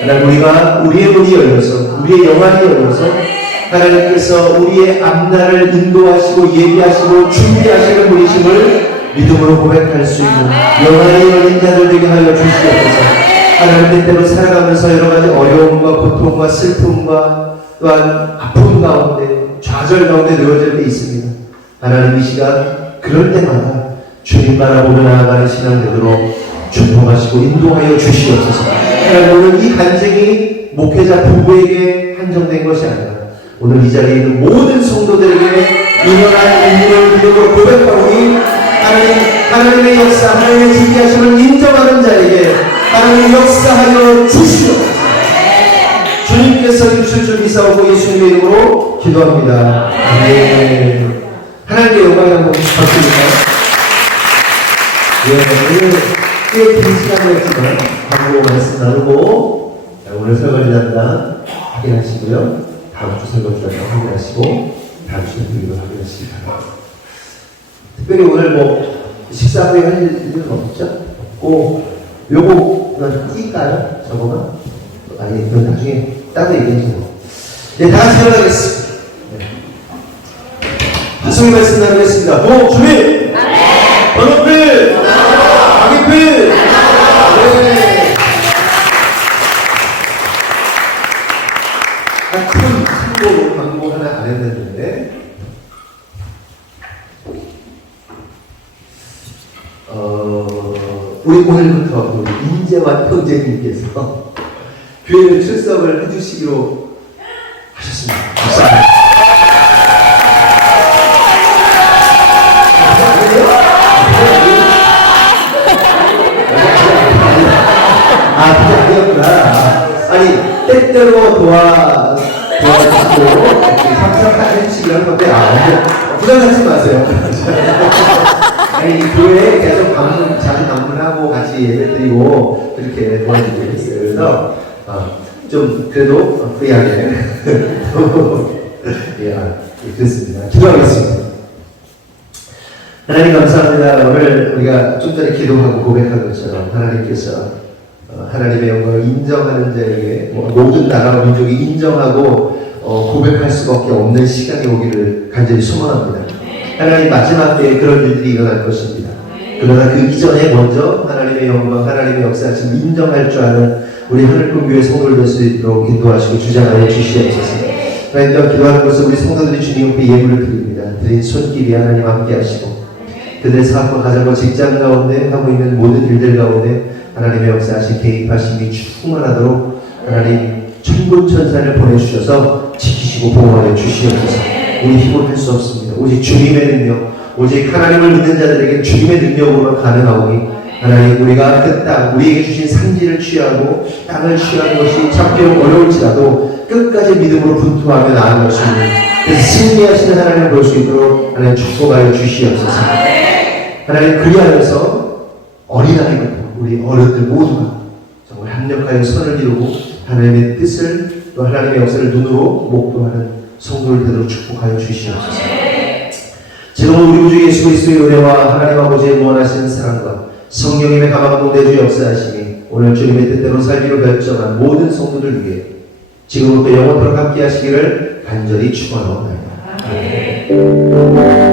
하나님, 우리의 눈이 열려서, 우리의 영안이 열려서 하나님께서 우리의 앞날을 인도하시고 예비하시고 준비하시는 분이심을 믿음으로 고백할 수 있는 영안이 열린 자들 되게 하여 주시옵소서. 하나님, 때때로 살아가면서 여러 가지 어려움과 고통과 슬픔과 또한 아픔 가운데 좌절 가운데 놓여질 때 있습니다. 하나님, 이 시간 그럴 때마다 주님 바라보며 나아가는 신앙들로 축복하시고 인도하여 주시옵소서. 하나님, 오늘 이 간증이 목회자 부부에게 한정된 것이 아니라 오늘 이 자리에 있는 모든 성도들에게 일어날 인물을 믿음으로 고백하오니 하나님의 역사, 하나님의 진리하심을 인정하는 자에게 하나님의 역사하여 주시옵소서. 주님께서 이루실 줄 믿사오고 예수님의 이름으로 기도합니다. 아멘. 하나님께 영광을 한번 받습니다. 오늘 꽤 긴 시간이었지만 광고 말씀 나누고 오늘 설거지 담당 확인하시고요. 다음 주 설거지 담당 확인하시고 다음 주에 드리고 확인하시기 바랍니다. 특별히 오늘 식사 후에 할 일은 없죠? 없고 요거 그냥 낄까요? 저거만? 아니, 이건 나중에 따로 얘기해주세요. 네, 다 같이 일어나겠습니다. 네. 하성의 말씀 나누겠습니다. 준비! 번호필! 강의필! 네. 큰 참고로 광고 하나 안 했는데, 우리 오늘부터 우리 인재와 형제님께서 교회를 출석을 해주시기로 하셨습니다. 감사합니다. 그게 아니었구나. 아니, 때때로 도와주시고 참석해 주시기로 한 건데, 부담 갖지 마세요. 아니, 교회에 계속 자주 방문하고 같이 예배 드리고 그렇게 도와주고 있어요. 그래서 좀 그래도 프리하게 그렇습니다. 기도하겠습니다. 하나님 감사합니다. 오늘 우리가 좀 전에 기도하고 고백한 것처럼 하나님께서 하나님의 영광을 인정하는 자에게 모든 나라와 민족이 인정하고 고백할 수밖에 없는 시간이 오기를 간절히 소망합니다. 하나님, 마지막 때에 그런 일들이 일어날 것입니다. 그러나 그 이전에 먼저 하나님의 영광, 하나님의 역사를 인정할 줄 아는 우리 하늘꿈교회 성도를 될 수 있도록 인도하시고 주장하여 주시옵소서. 하나님, 기도하는 것을 우리 성도들이 주님 앞에 예물을 드립니다. 드린 손길이 하나님 함께 하시고 그들의 사업과 가정과 직장 가운데 하고 있는 모든 일들 가운데 하나님의 역사하신 개입하심이 충만하도록 하나님 천군천사를 보내주셔서 지키시고 보호하여 주시옵소서. 우리 힘으로 할 수 없습니다. 오직 주님의 능력, 오직 하나님을 믿는 자들에게 주님의 능력으로만 가능하오니 하나님, 우리가 그 땅, 우리에게 주신 산지를 취하고 땅을 취하는 것이 참 비록 어려울지라도 끝까지 믿음으로 분투하며 나아갈 것입니다. 그래서 승리하시는 하나님을 볼 수 있도록 하나님 축복하여 주시옵소서. 하나님, 그리하여서 어린아이부터 우리 어른들 모두가 정말 합력하여 선을 이루고 하나님의 뜻을 또 하나님의 역사를 눈으로 목도하는 성도를 되도록 축복하여 주시옵소서. 지금 우리 구주 예수 그리스도의 은혜와 하나님 아버지의 무한하신 사랑과 성령님의 가방동 내주 역사하시니 오늘 주님의 뜻대로 살기로 결정한 모든 성도들 위해 지금부터 영원토록 함께 하시기를 간절히 축원하옵나이다. 아멘.